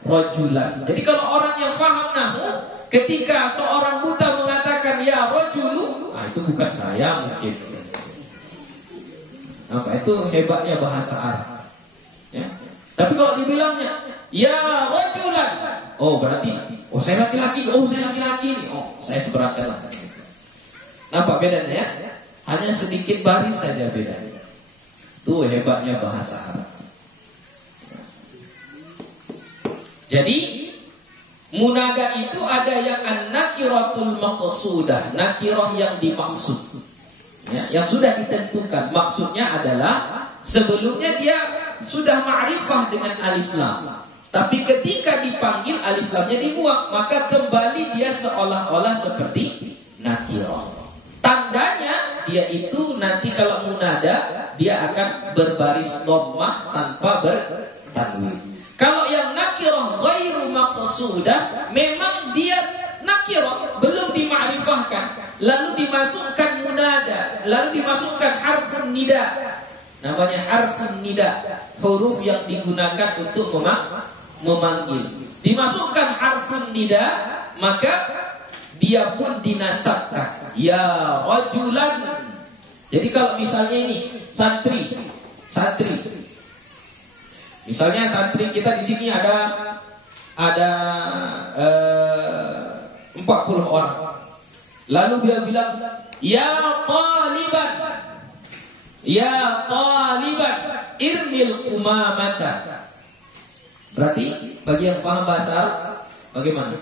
rajulan. Jadi kalau orang yang paham nahwu, ketika seorang buta mengatakan ya rajulu, itu bukan saya mungkin. Apa itu hebatnya bahasa Arab. Ya. Tapi kalau dibilangnya ya rajulan, berarti saya laki-laki, saya laki-laki nih. Saya seberangkan lah. Nampak bedanya ya? Hanya sedikit baris saja bedanya. Itu hebatnya bahasa Arab. Jadi munada itu ada yang an-nakiratul maqsudah, nakirah yang dimaksud. Ya, yang sudah ditentukan. Maksudnya adalah sebelumnya dia sudah ma'rifah dengan alif lam. Tapi ketika dipanggil alif lamnya dibuang, maka kembali dia seolah-olah seperti nakirah. Tandanya dia itu nanti kalau munada dia akan berbaris dhammah tanpa bertanwin. Kalau yang nakirah ghairu maqsudah, memang dia nakirah belum dimakrifahkan, lalu dimasukkan munada, lalu dimasukkan harfun nida. Namanya harfun nida, huruf yang digunakan untuk memanggil. Dimasukkan harfun nida, maka dia pun dinasabkan. Ya rajulan. Jadi kalau misalnya ini santri. Misalnya santri kita di sini ada 40 orang. Lalu dia bilang, ya taliban, irmil kumamata. Berarti bagi yang paham bahasa Arab, bagaimana?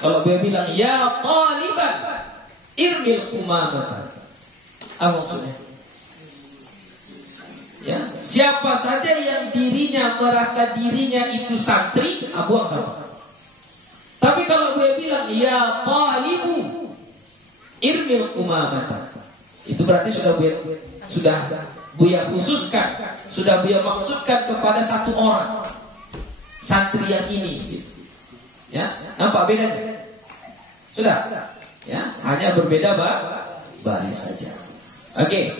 Kalau dia bilang ya taliban, irmil kumamata, apa maksudnya? Ya, siapa saja yang dirinya merasa dirinya itu santri, buang sama. Tapi kalau dia bilang ya talibu irmil kumamata, itu berarti sudah Buya khususkan, sudah Buya maksudkan kepada satu orang santri yang ini. Ya, nampak bedanya? Sudah? Ya, hanya berbeda baris saja. Oke.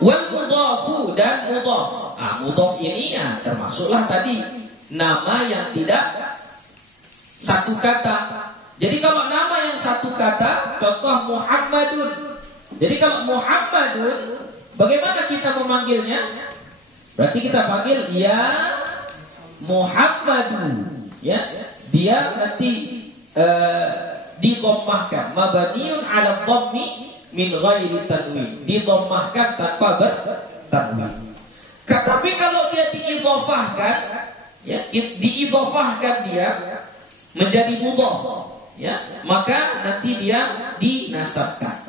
Wal mudhafu dan mudhaf. Mudhaf ini ya termasuklah tadi nama yang tidak satu kata. Jadi kalau nama yang satu kata, contoh Muhammadun. Jadi kalau Muhammadun, bagaimana kita memanggilnya? Berarti kita panggil ya Muhammadun. Ya, dia nanti Didommahkan. Mabniun ala dhammi min ghairi tanwin. Didommahkan tanpa bertanwin. Tapi kalau dia diidhofahkan, ya, diidhofahkan dia menjadi mudhaf, ya, maka nanti dia dinasabkan.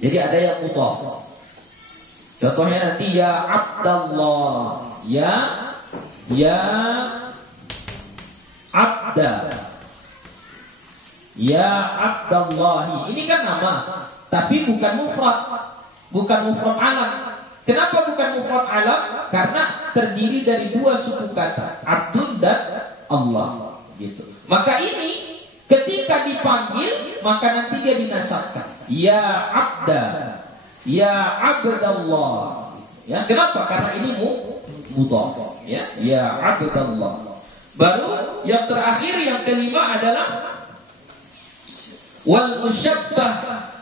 Jadi ada yang mudhaf. Contohnya nanti ya Abdallah, ya Abda, ya Abdallahi. Ini kan nama, tapi bukan mufrad, bukan mufrad alam. Kenapa bukan mufrad alam? Karena terdiri dari dua suku kata, Abdun dan Allah, gitu. Maka ini ketika dipanggil, maka nanti dia dinasabkan. Ya Abda, ya Abdallah. Ya, kenapa? Karena ini mudhaf. Ya Abdallah. Baru yang terakhir, yang kelima adalah wal musyabbah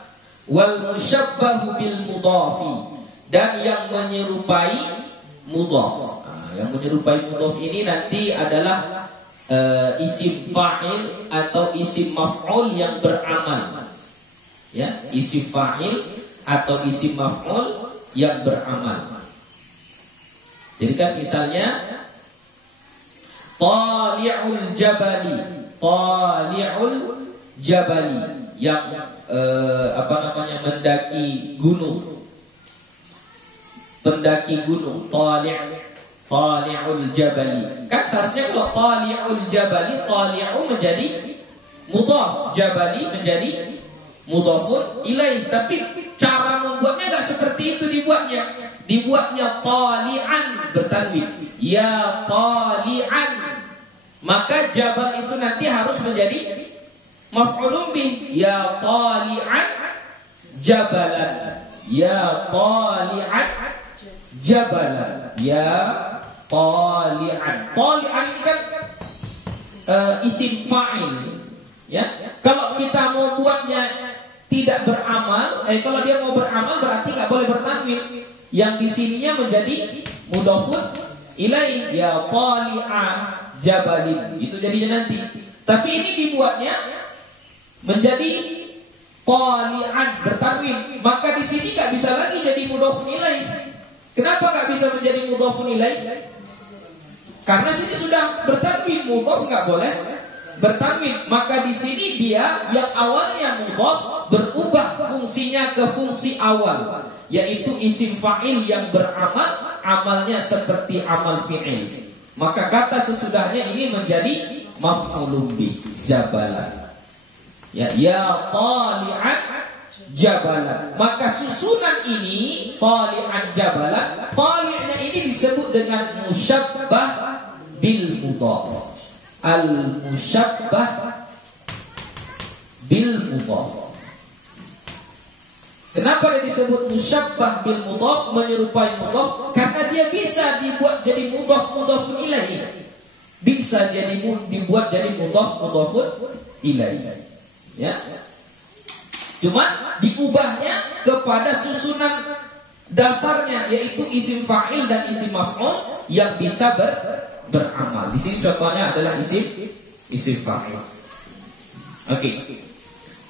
bil mudhafi. Dan yang menyerupai mudhaf. Yang menyerupai mudhaf ini nanti adalah isim fa'il atau isim maf'ul yang beramal. Ya, isim fa'il atau isim maf'ul yang beramal. Jadi kan misalnya Tali'ul jabali yang mendaki gunung. Pendaki gunung, Tali'ul jabali. Kan seharusnya kalau Tali'ul jabali, Tali'u menjadi mudhaf, jabali menjadi mudhafun ilaih. Tapi cara membuatnya enggak seperti itu dibuatnya. Dibuatnya Tali'an bertanwin. Ya Tali'an. Maka jabal itu nanti harus menjadi maf'ulun bih. Ya Tali'an jabalan. Ya Tali'an jabalan. Ya Tali'an. Tali'an ini kan isim fa'il. Ya. Kalau kita mau buatnya tidak beramal, kalau dia mau beramal berarti nggak boleh bertanwin. Yang di sininya menjadi mudhafun ilaih. Ya Tali'a jabalin. Gitu jadinya nanti. Tapi ini dibuatnya menjadi Tali'an bertanwin. Maka di sini nggak bisa lagi jadi mudhafun ilaih. Kenapa nggak bisa menjadi mudhafun ilaih? Karena sini sudah bertanwin, mudhaf nggak boleh bertanwin. Maka di sini dia yang awalnya mudhaf berubah fungsinya ke fungsi awal, yaitu isim fa'il yang beramal, amalnya seperti amal fi'il. Maka kata sesudahnya ini menjadi maf'ulun bih, jabalan. Ya Tali'an jabalan. Maka susunan ini Tali'an jabalan, Tali'nya ini disebut dengan musyabbah bil mudhaf. Al musyabbah bil mudhaf. Kenapa dia disebut musyabbah bil mudhaf, menyerupai mudhaf? Karena dia bisa dibuat jadi mudhafun ilaih. Bisa jadi dibuat jadi mudhafun ilaih. Ya. Cuma diubahnya kepada susunan dasarnya, yaitu isim fa'il dan isim maf'ul yang bisa beramal. Di sini contohnya adalah isim fa'il. Oke.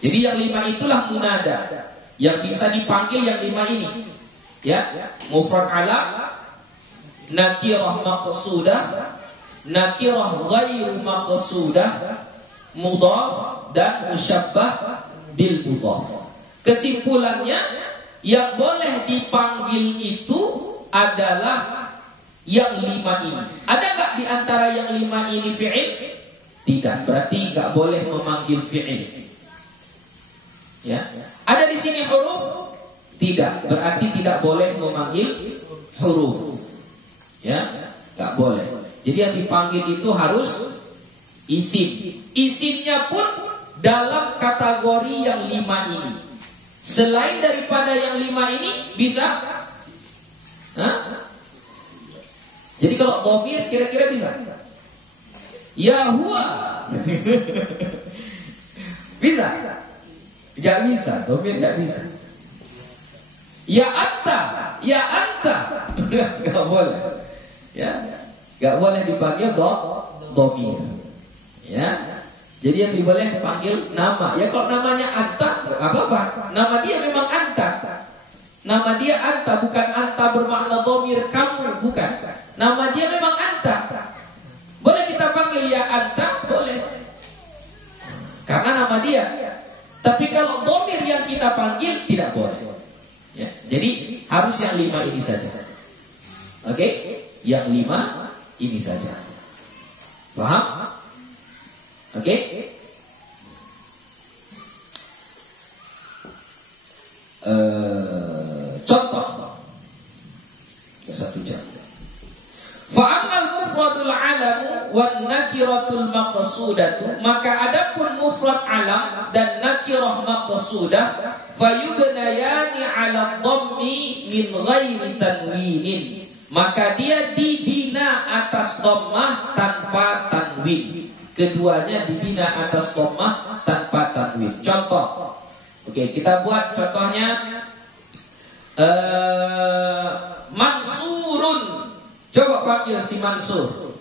Jadi yang 5 itulah munada, yang bisa dipanggil yang 5 ini. Ya, mufrad alam, nakirah maqsudah, nakirah ghairu maqsudah, mudhaf dan musyabbah bil mudhaf. Kesimpulannya, yang boleh dipanggil itu adalah yang 5 ini. Ada nggak di antara yang 5 ini fi'il? Tidak, berarti nggak boleh memanggil fi'il. Ya, ada di sini huruf? Tidak, berarti tidak boleh memanggil huruf. Ya, nggak boleh. Jadi yang dipanggil itu harus isim. Isimnya pun dalam kategori yang 5 ini. Selain daripada yang 5 ini bisa? Jadi kalau dhamir kira-kira bisa? Ya huwa. Bisa? Tidak bisa, dhamir tidak bisa. Ya anta, ya anta. Enggak boleh. Ya, enggak boleh dipanggil dhamir. Ya. Jadi yang boleh panggil nama. Ya kalau namanya Anta, apa-apa. Nama dia memang Anta. Nama dia Anta, bukan Anta bermakna dhamir kamu, bukan. Nama dia memang Anta. Boleh kita panggil ya Anta, boleh. Karena nama dia. Tapi kalau dhamir yang kita panggil tidak boleh. Ya, jadi harus yang 5 ini saja. Oke? Yang 5 ini saja. Paham? Oke? Contoh. Satu jam. Fa'amal mufradul alamu wan nakiratul maqsudatu, maka adapun mufrad alam dan nakirah maqsudah fayubnayani ala dhammi min ghairi tanwinin, maka dia dibina atas dhammah tanpa tanwin. Keduanya dibina atas dhammah tanpa tanwin. Contoh. Oke, kita buat contohnya. Mansurun. Coba panggil si Mansur.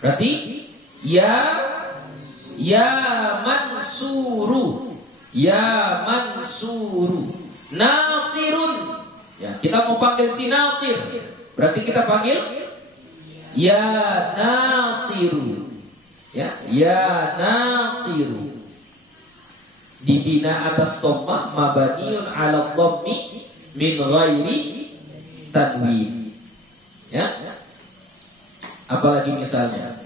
Berarti ya Mansuru. Ya Mansuru. Nasirun. Ya, kita mau panggil si Nasir. Berarti kita panggil ya Nasiru. Ya Nasiru. Dibina atas dhammah mabaniun 'ala dhammi min ghairi tanwin. Ya. Apalagi misalnya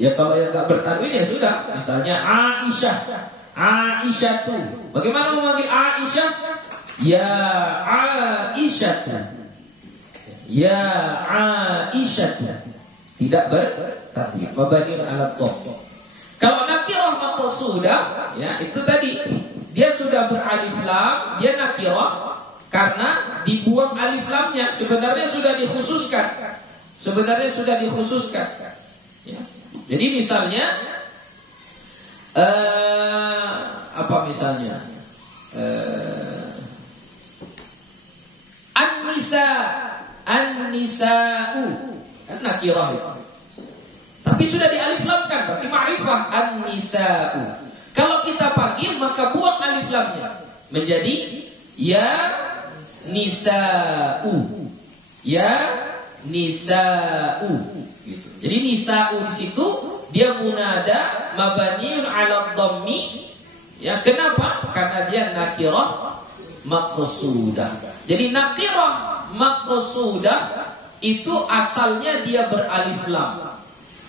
ya kalau yang enggak bertanwin ya sudah. Misalnya Aisyah. Aisyatu. Bagaimana memanggil Aisyah? Ya Aisyatu. Ya Aisyatu. Tidak bertanwin. Mabaniun 'ala dhamm. Kalau nakirah maqsudah, ya itu tadi dia sudah beralif lam, dia nakirah karena dibuang alif lamnya. Sebenarnya sudah dikhususkan. Ya. Jadi misalnya apa misalnya? An-nisa'u kan nakirah itu. Tapi sudah dialiflamkan, berarti ma'rifah an-nisa'u. Kalau kita panggil maka buang alif lamnya menjadi ya nisa'u. Ya nisa'u gitu. Jadi nisa'u di situ dia munada mabaniun 'ala dhammi. Ya, kenapa? Karena dia nakirah maqsudah. Jadi nakirah maqsudah itu asalnya dia beralif lam.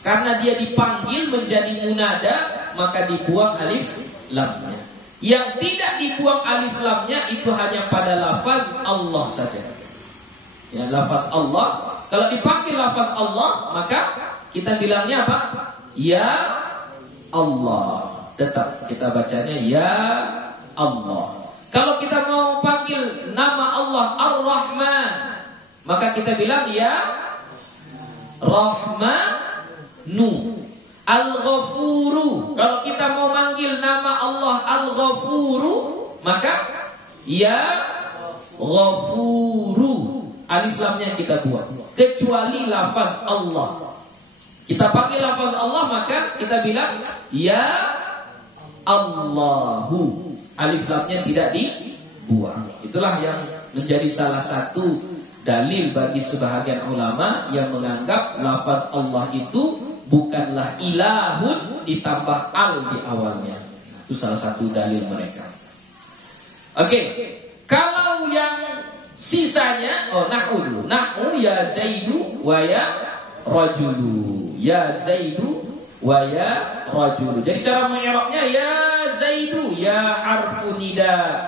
Karena dia dipanggil menjadi munada, maka dibuang alif lamnya. Yang tidak dibuang alif lamnya itu hanya pada lafaz Allah saja. Ya, lafaz Allah. Kalau dipanggil lafaz Allah, maka kita bilangnya apa? Ya Allah. Tetap kita bacanya ya Allah. Kalau kita mau panggil nama Allah Ar-Rahman, maka kita bilang ya Rahman. Al-Ghafuru. Kalau kita mau manggil nama Allah Al-Ghafuru, maka ya Ghafuru. Alif lamnya kita buat. Kecuali lafaz Allah. Kita panggil lafaz Allah, maka kita bilang ya Allahu. Alif lamnya tidak dibuang. Itulah yang menjadi salah satu dalil bagi sebahagian ulama yang menganggap lafaz Allah itu bukanlah ilahun ditambah al di awalnya. Itu salah satu dalil mereka. Oke, kalau yang sisanya, nahwu dulu. Nahwu ya Zaidu wa ya rajulu. Ya Zaidu wa ya rajulu. Jadi cara mengi'rabnya ya Zaidu, ya harfu nida.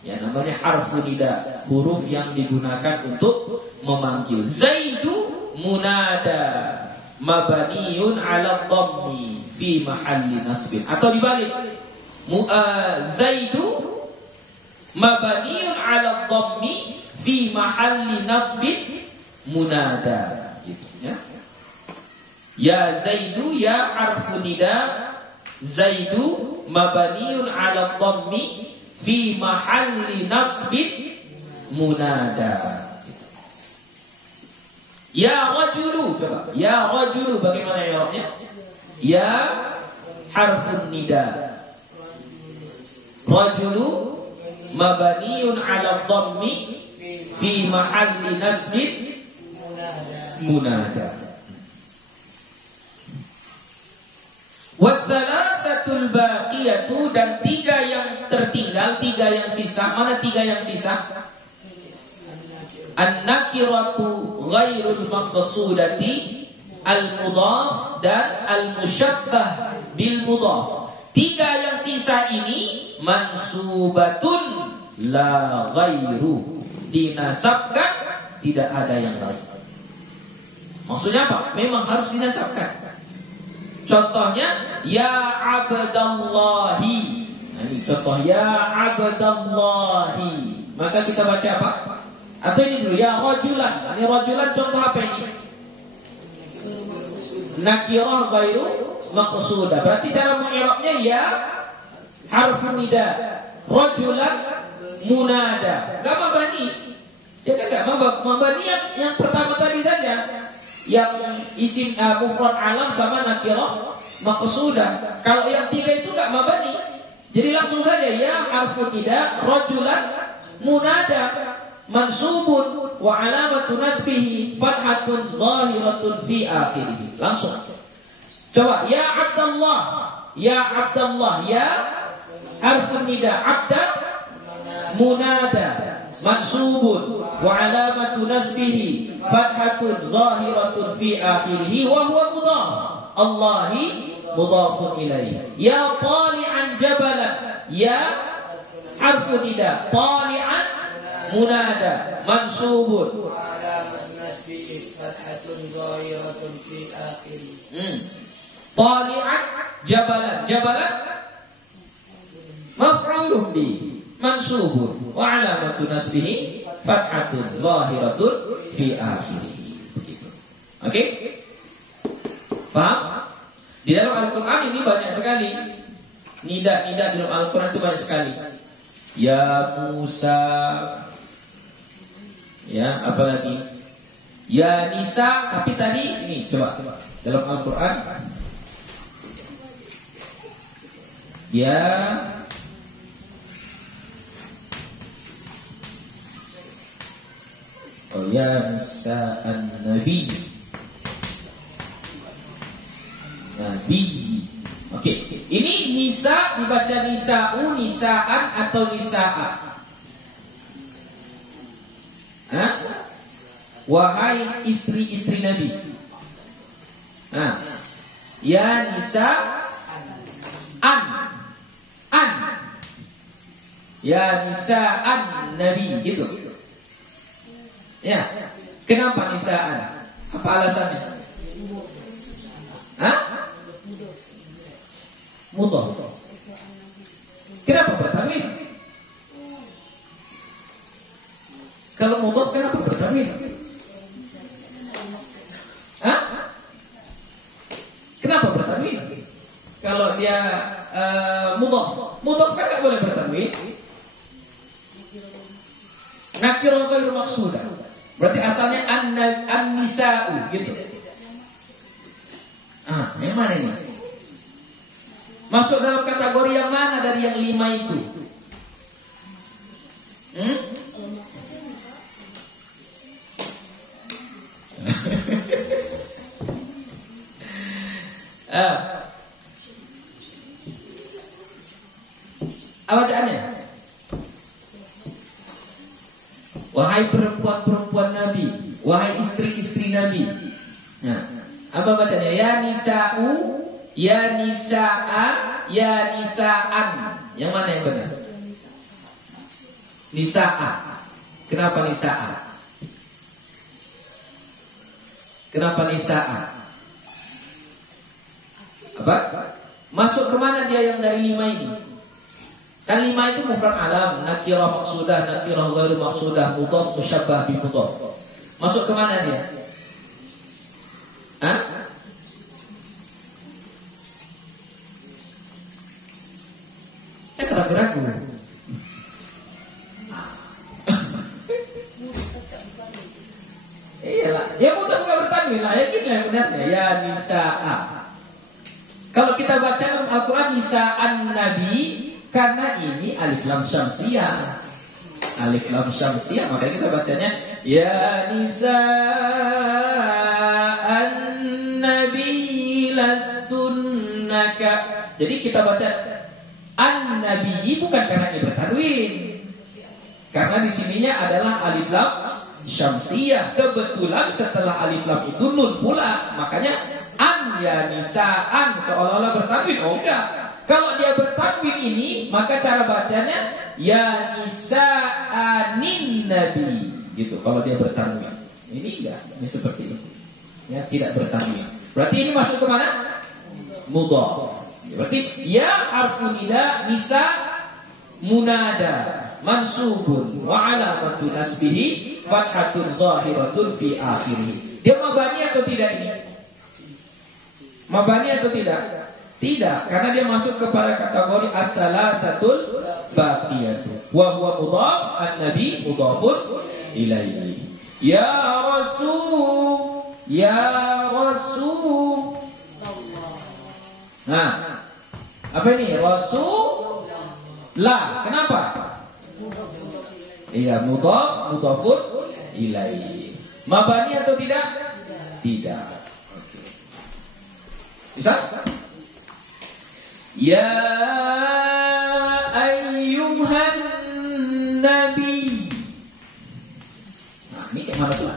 Ya, namanya harfu nida, huruf yang digunakan untuk memanggil. Zaidu munada mabaniun 'ala dhammi fi mahalli nasbin. Atau dibalik, Zaidu mabaniun 'ala dhammi fi mahalli nasbin munada gitu ya. Ya Zaidu ya harfu nida, Zaidu mabaniun 'ala dhammi fi mahalli nasbin munada. Ya rajulu, coba. Ya rajulu bagaimana i'rabnya? Ya harfun nida. Rajulu mabaniun ala dhammi fi mahalli nasbin munada. Watsalasatul baqiyatu, dan 3 yang tertinggal, 3 yang sisa. Mana 3 yang sisa? An-nakiratu ghairul maqsudati, al-mudhaf, dan al-musyabbah bil mudhaf. 3 yang sisa ini mansubatun la ghairu, dinasabkan, tidak ada yang lain. Maksudnya apa? Memang harus dinasabkan. Contohnya ya abdallahi. Nah, ini contoh ya abdallahi. Maka kita baca apa? Atau ini dulu ya rajulan. Ini rajulan contoh apa ini? Nakirah ghairu maqsudah. Berarti cara mengi'rabnya ya harfun nida, rajulan munada. Enggak mabani. Ya kan enggak mabani yang pertama tadi saja. Yang isim mufrad alam sama nakirah maqsudah. Kalau yang 3 itu enggak mabani. Jadi langsung saja ya harfun nida, rajulan munada, mansubun wa alamatu nasbihi fathatun zahiratun fi akhirih. Langsung. Coba ya Abdullah, ya Abdullah, ya harfun nida, abda munada, mansubun wa alamatu nasbihi fathatun zahiratun fi akhirih wa huwa mudhaf. Allahi mudhafun ilaih. Ya tali'an jabalan, ya harfun nida, tali'an munada, mansubun wa alamat nasbihi fathatun zahiratun fi akhirih. Tali'an jabalan, jabalan maf'ulun bi, mansubun wa alamatu nasbihi fathatun zahiratun fi akhirih. Begitu. Oke? Paham? Di dalam Al-Qur'an ini banyak sekali nida-nida di dalam Al-Qur'an itu banyak sekali. Ya Musa. Ya, apa lagi? Ya Nisa, tapi tadi ini coba dalam Al-Qur'an. Ya Nisa an-Nabi. Nabi. Oke. Ini Nisa dibaca Nisa'u, Nisa'an atau Nisa'a? Hah? Wahai istri-istri Nabi. Ya Nisa an. Ya Nisa'an Nabi, gitu. Ya. Kenapa Nisa'an? Apa alasannya? Mudhaf. Kenapa bertanwin? Kalau mudhaf kenapa bertanwin? Kenapa bertanwin? Kalau dia mudhaf kan enggak boleh bertanwin. Nakirah ghairu maqsudah. Berarti asalnya an-nisa'u gitu. Yang mana ini? Masuk dalam kategori yang mana dari yang 5 itu? Apa bacaannya? Wahai perempuan-perempuan Nabi, wahai istri-istri Nabi. Nah, apa bacanya? Ya Nisa'u, ya Nisa'a, ya Nisa'an. Yang mana yang benar? Nisa'a. Kenapa Nisa'a? Kenapa Nisa'a? Apa? Masuk kemana dia yang dari 5 ini? Kan 5 itu mufrad alam, nakirah maqsudah, nakirah ghairu maqsudah, mudhaf, musyabbah bi mudhaf. Masuk kemana dia? Saya ragu-ragu. Iyalah, ya mudah bertanwin lah, yakin lah benarnya. Ya Nisa'a. Kalau kita baca dalam Al-Quran nisa'an Nabi, karena ini alif lam syamsiyah. Alif lam syamsiyah, makanya kita bacanya ya nisa'an Nabi lastunnaka. Jadi kita baca an-Nabi bukan karena ini bertanwin. Karena di sininya adalah alif lam syamsiyah. Kebetulan setelah alif lam itu nun pula. Makanya an ya nisa'an seolah-olah bertanwin. Oh enggak. Kalau dia bertanwin ini, maka cara bacanya ya nisa'anin nabi. Gitu kalau dia bertanwin. Ini enggak, ini seperti itu. Ya, tidak bertanwin. Berarti ini masuk ke mana? Mudhaf. Berarti ya harfu nida nisa munada mansubun wa alamatu nasbihi fathatun zahiratun fi akhirih. Dia mabani atau tidak ini? Mabani atau tidak? Tidak, karena dia masuk kepada kategori at-thalatsatul baqiyatu. Wa huwa mudhaf, an-nabi mudhafun ilaihi. Ya Rasul, ya Rasul. Nah, apa ini? Rasul la. Kenapa? Iya, mudhaf, mudhafun ilaihi. Mabani atau tidak? Tidak. Oke. Bisa? Ya ayyuhan nabi. Nah, ini kayak mana tuh?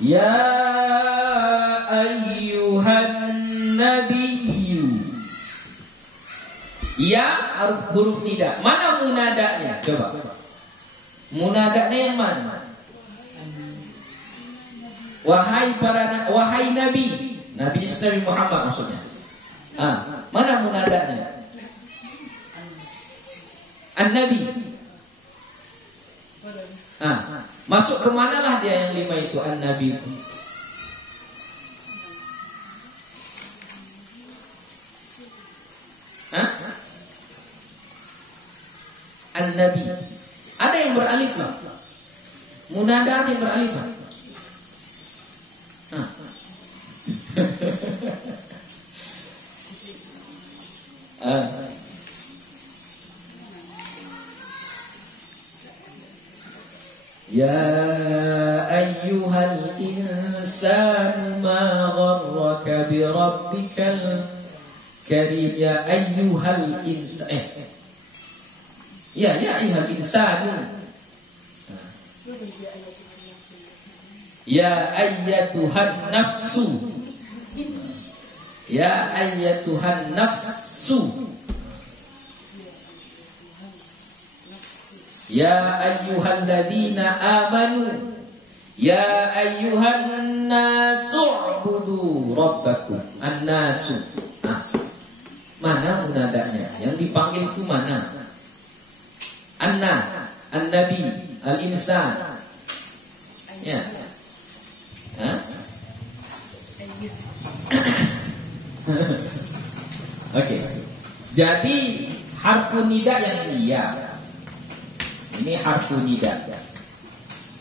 Ya ayyuhan nabiyyu. Ya huruf nida. Mana munadanya? Coba. Munadanya yang mana? Wahai nabi. Nabi Nabi Muhammad maksudnya. Mana munadanya? An-nabi. Masuk ke manalah dia yang 5 itu an-nabi itu. An-nabi. Ada yang beralif lah. Munada ada yang beralif lah. Ya ayyuhal insanu ma gharraka bi rabbikal karim. Ya ayyuhal insan. Ya ayyuhal insanu. Ya ayyatuhan nafsu. Ya ayyatuhan nafsu. Ya ayyuhalladzina amanu. Ya ayyuhan nasu ubudu rabbakum. An-nasu. Mana munadanya? Yang dipanggil itu mana? An-nas, an-nabi, al-insan. Ya. Oke. Jadi harfu nida yang iya. Ini harfu nida.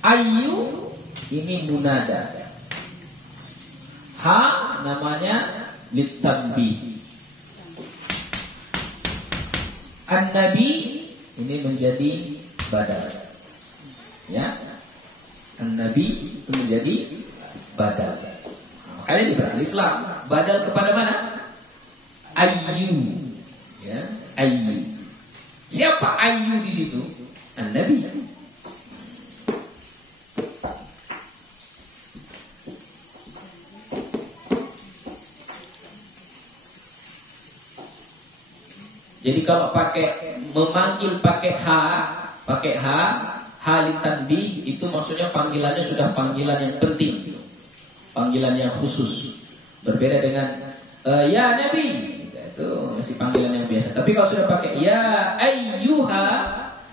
Ayyu ini munada. Ha namanya litanbih. An-nabi ini menjadi badal. Ya. An-nabi itu menjadi badal. Makanya diberalif lam. Badal kepada mana? Ayyu. Ya, ayyu. Siapa ayyu di situ? An-nabi. Jadi kalau pakai memanggil pakai halitanbih itu maksudnya panggilannya sudah panggilan yang penting, panggilan yang khusus. Berbeda dengan ya Nabi, itu masih panggilan yang biasa. Tapi kalau sudah pakai ya ayyuha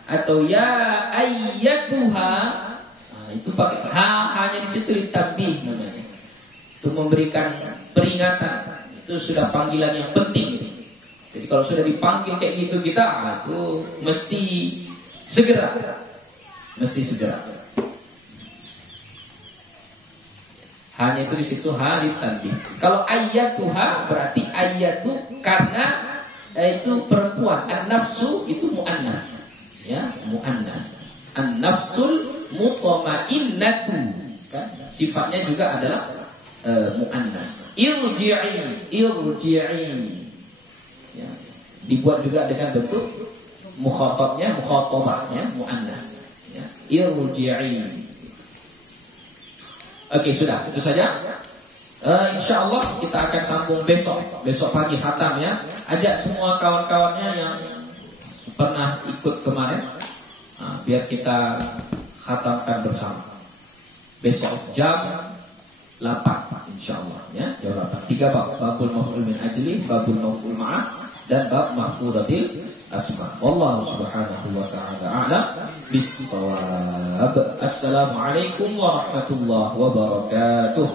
atau ya ayyatuha, itu pakai hanya di situ litanbih namanya. Itu memberikan peringatan. Itu sudah panggilan yang penting. Jadi kalau sudah dipanggil kayak gitu kita itu mesti segera. Mesti segera. Hanya itu di situ halit tanbih. Kalau ayatuha berarti ayatu karena itu perempuan. An-nafsu itu mu'annas. Ya, mu'annas. An-nafsul mutmainnatu. Kan? Sifatnya juga adalah mu'annas. Irji'i. Ya. Dibuat juga dengan bentuk mukhatabnya, mukhatabahnya mu'annas. Ya. Irji'i. Oke, sudah, itu saja. InsyaAllah kita akan sambung besok pagi khatam ya. Ajak semua kawan-kawannya yang pernah ikut kemarin, biar kita khatamkan bersama. Besok jam 8 insyaallah ya, jam 8. 3 bab, babul maf'ul min ajli, babul maf'ul ma'ah, dan bab mahfudzatil asma. Wallahu subhanahu wa ta'ala a'lam bis-shawab. Assalamualaikum warahmatullahi wabarakatuh.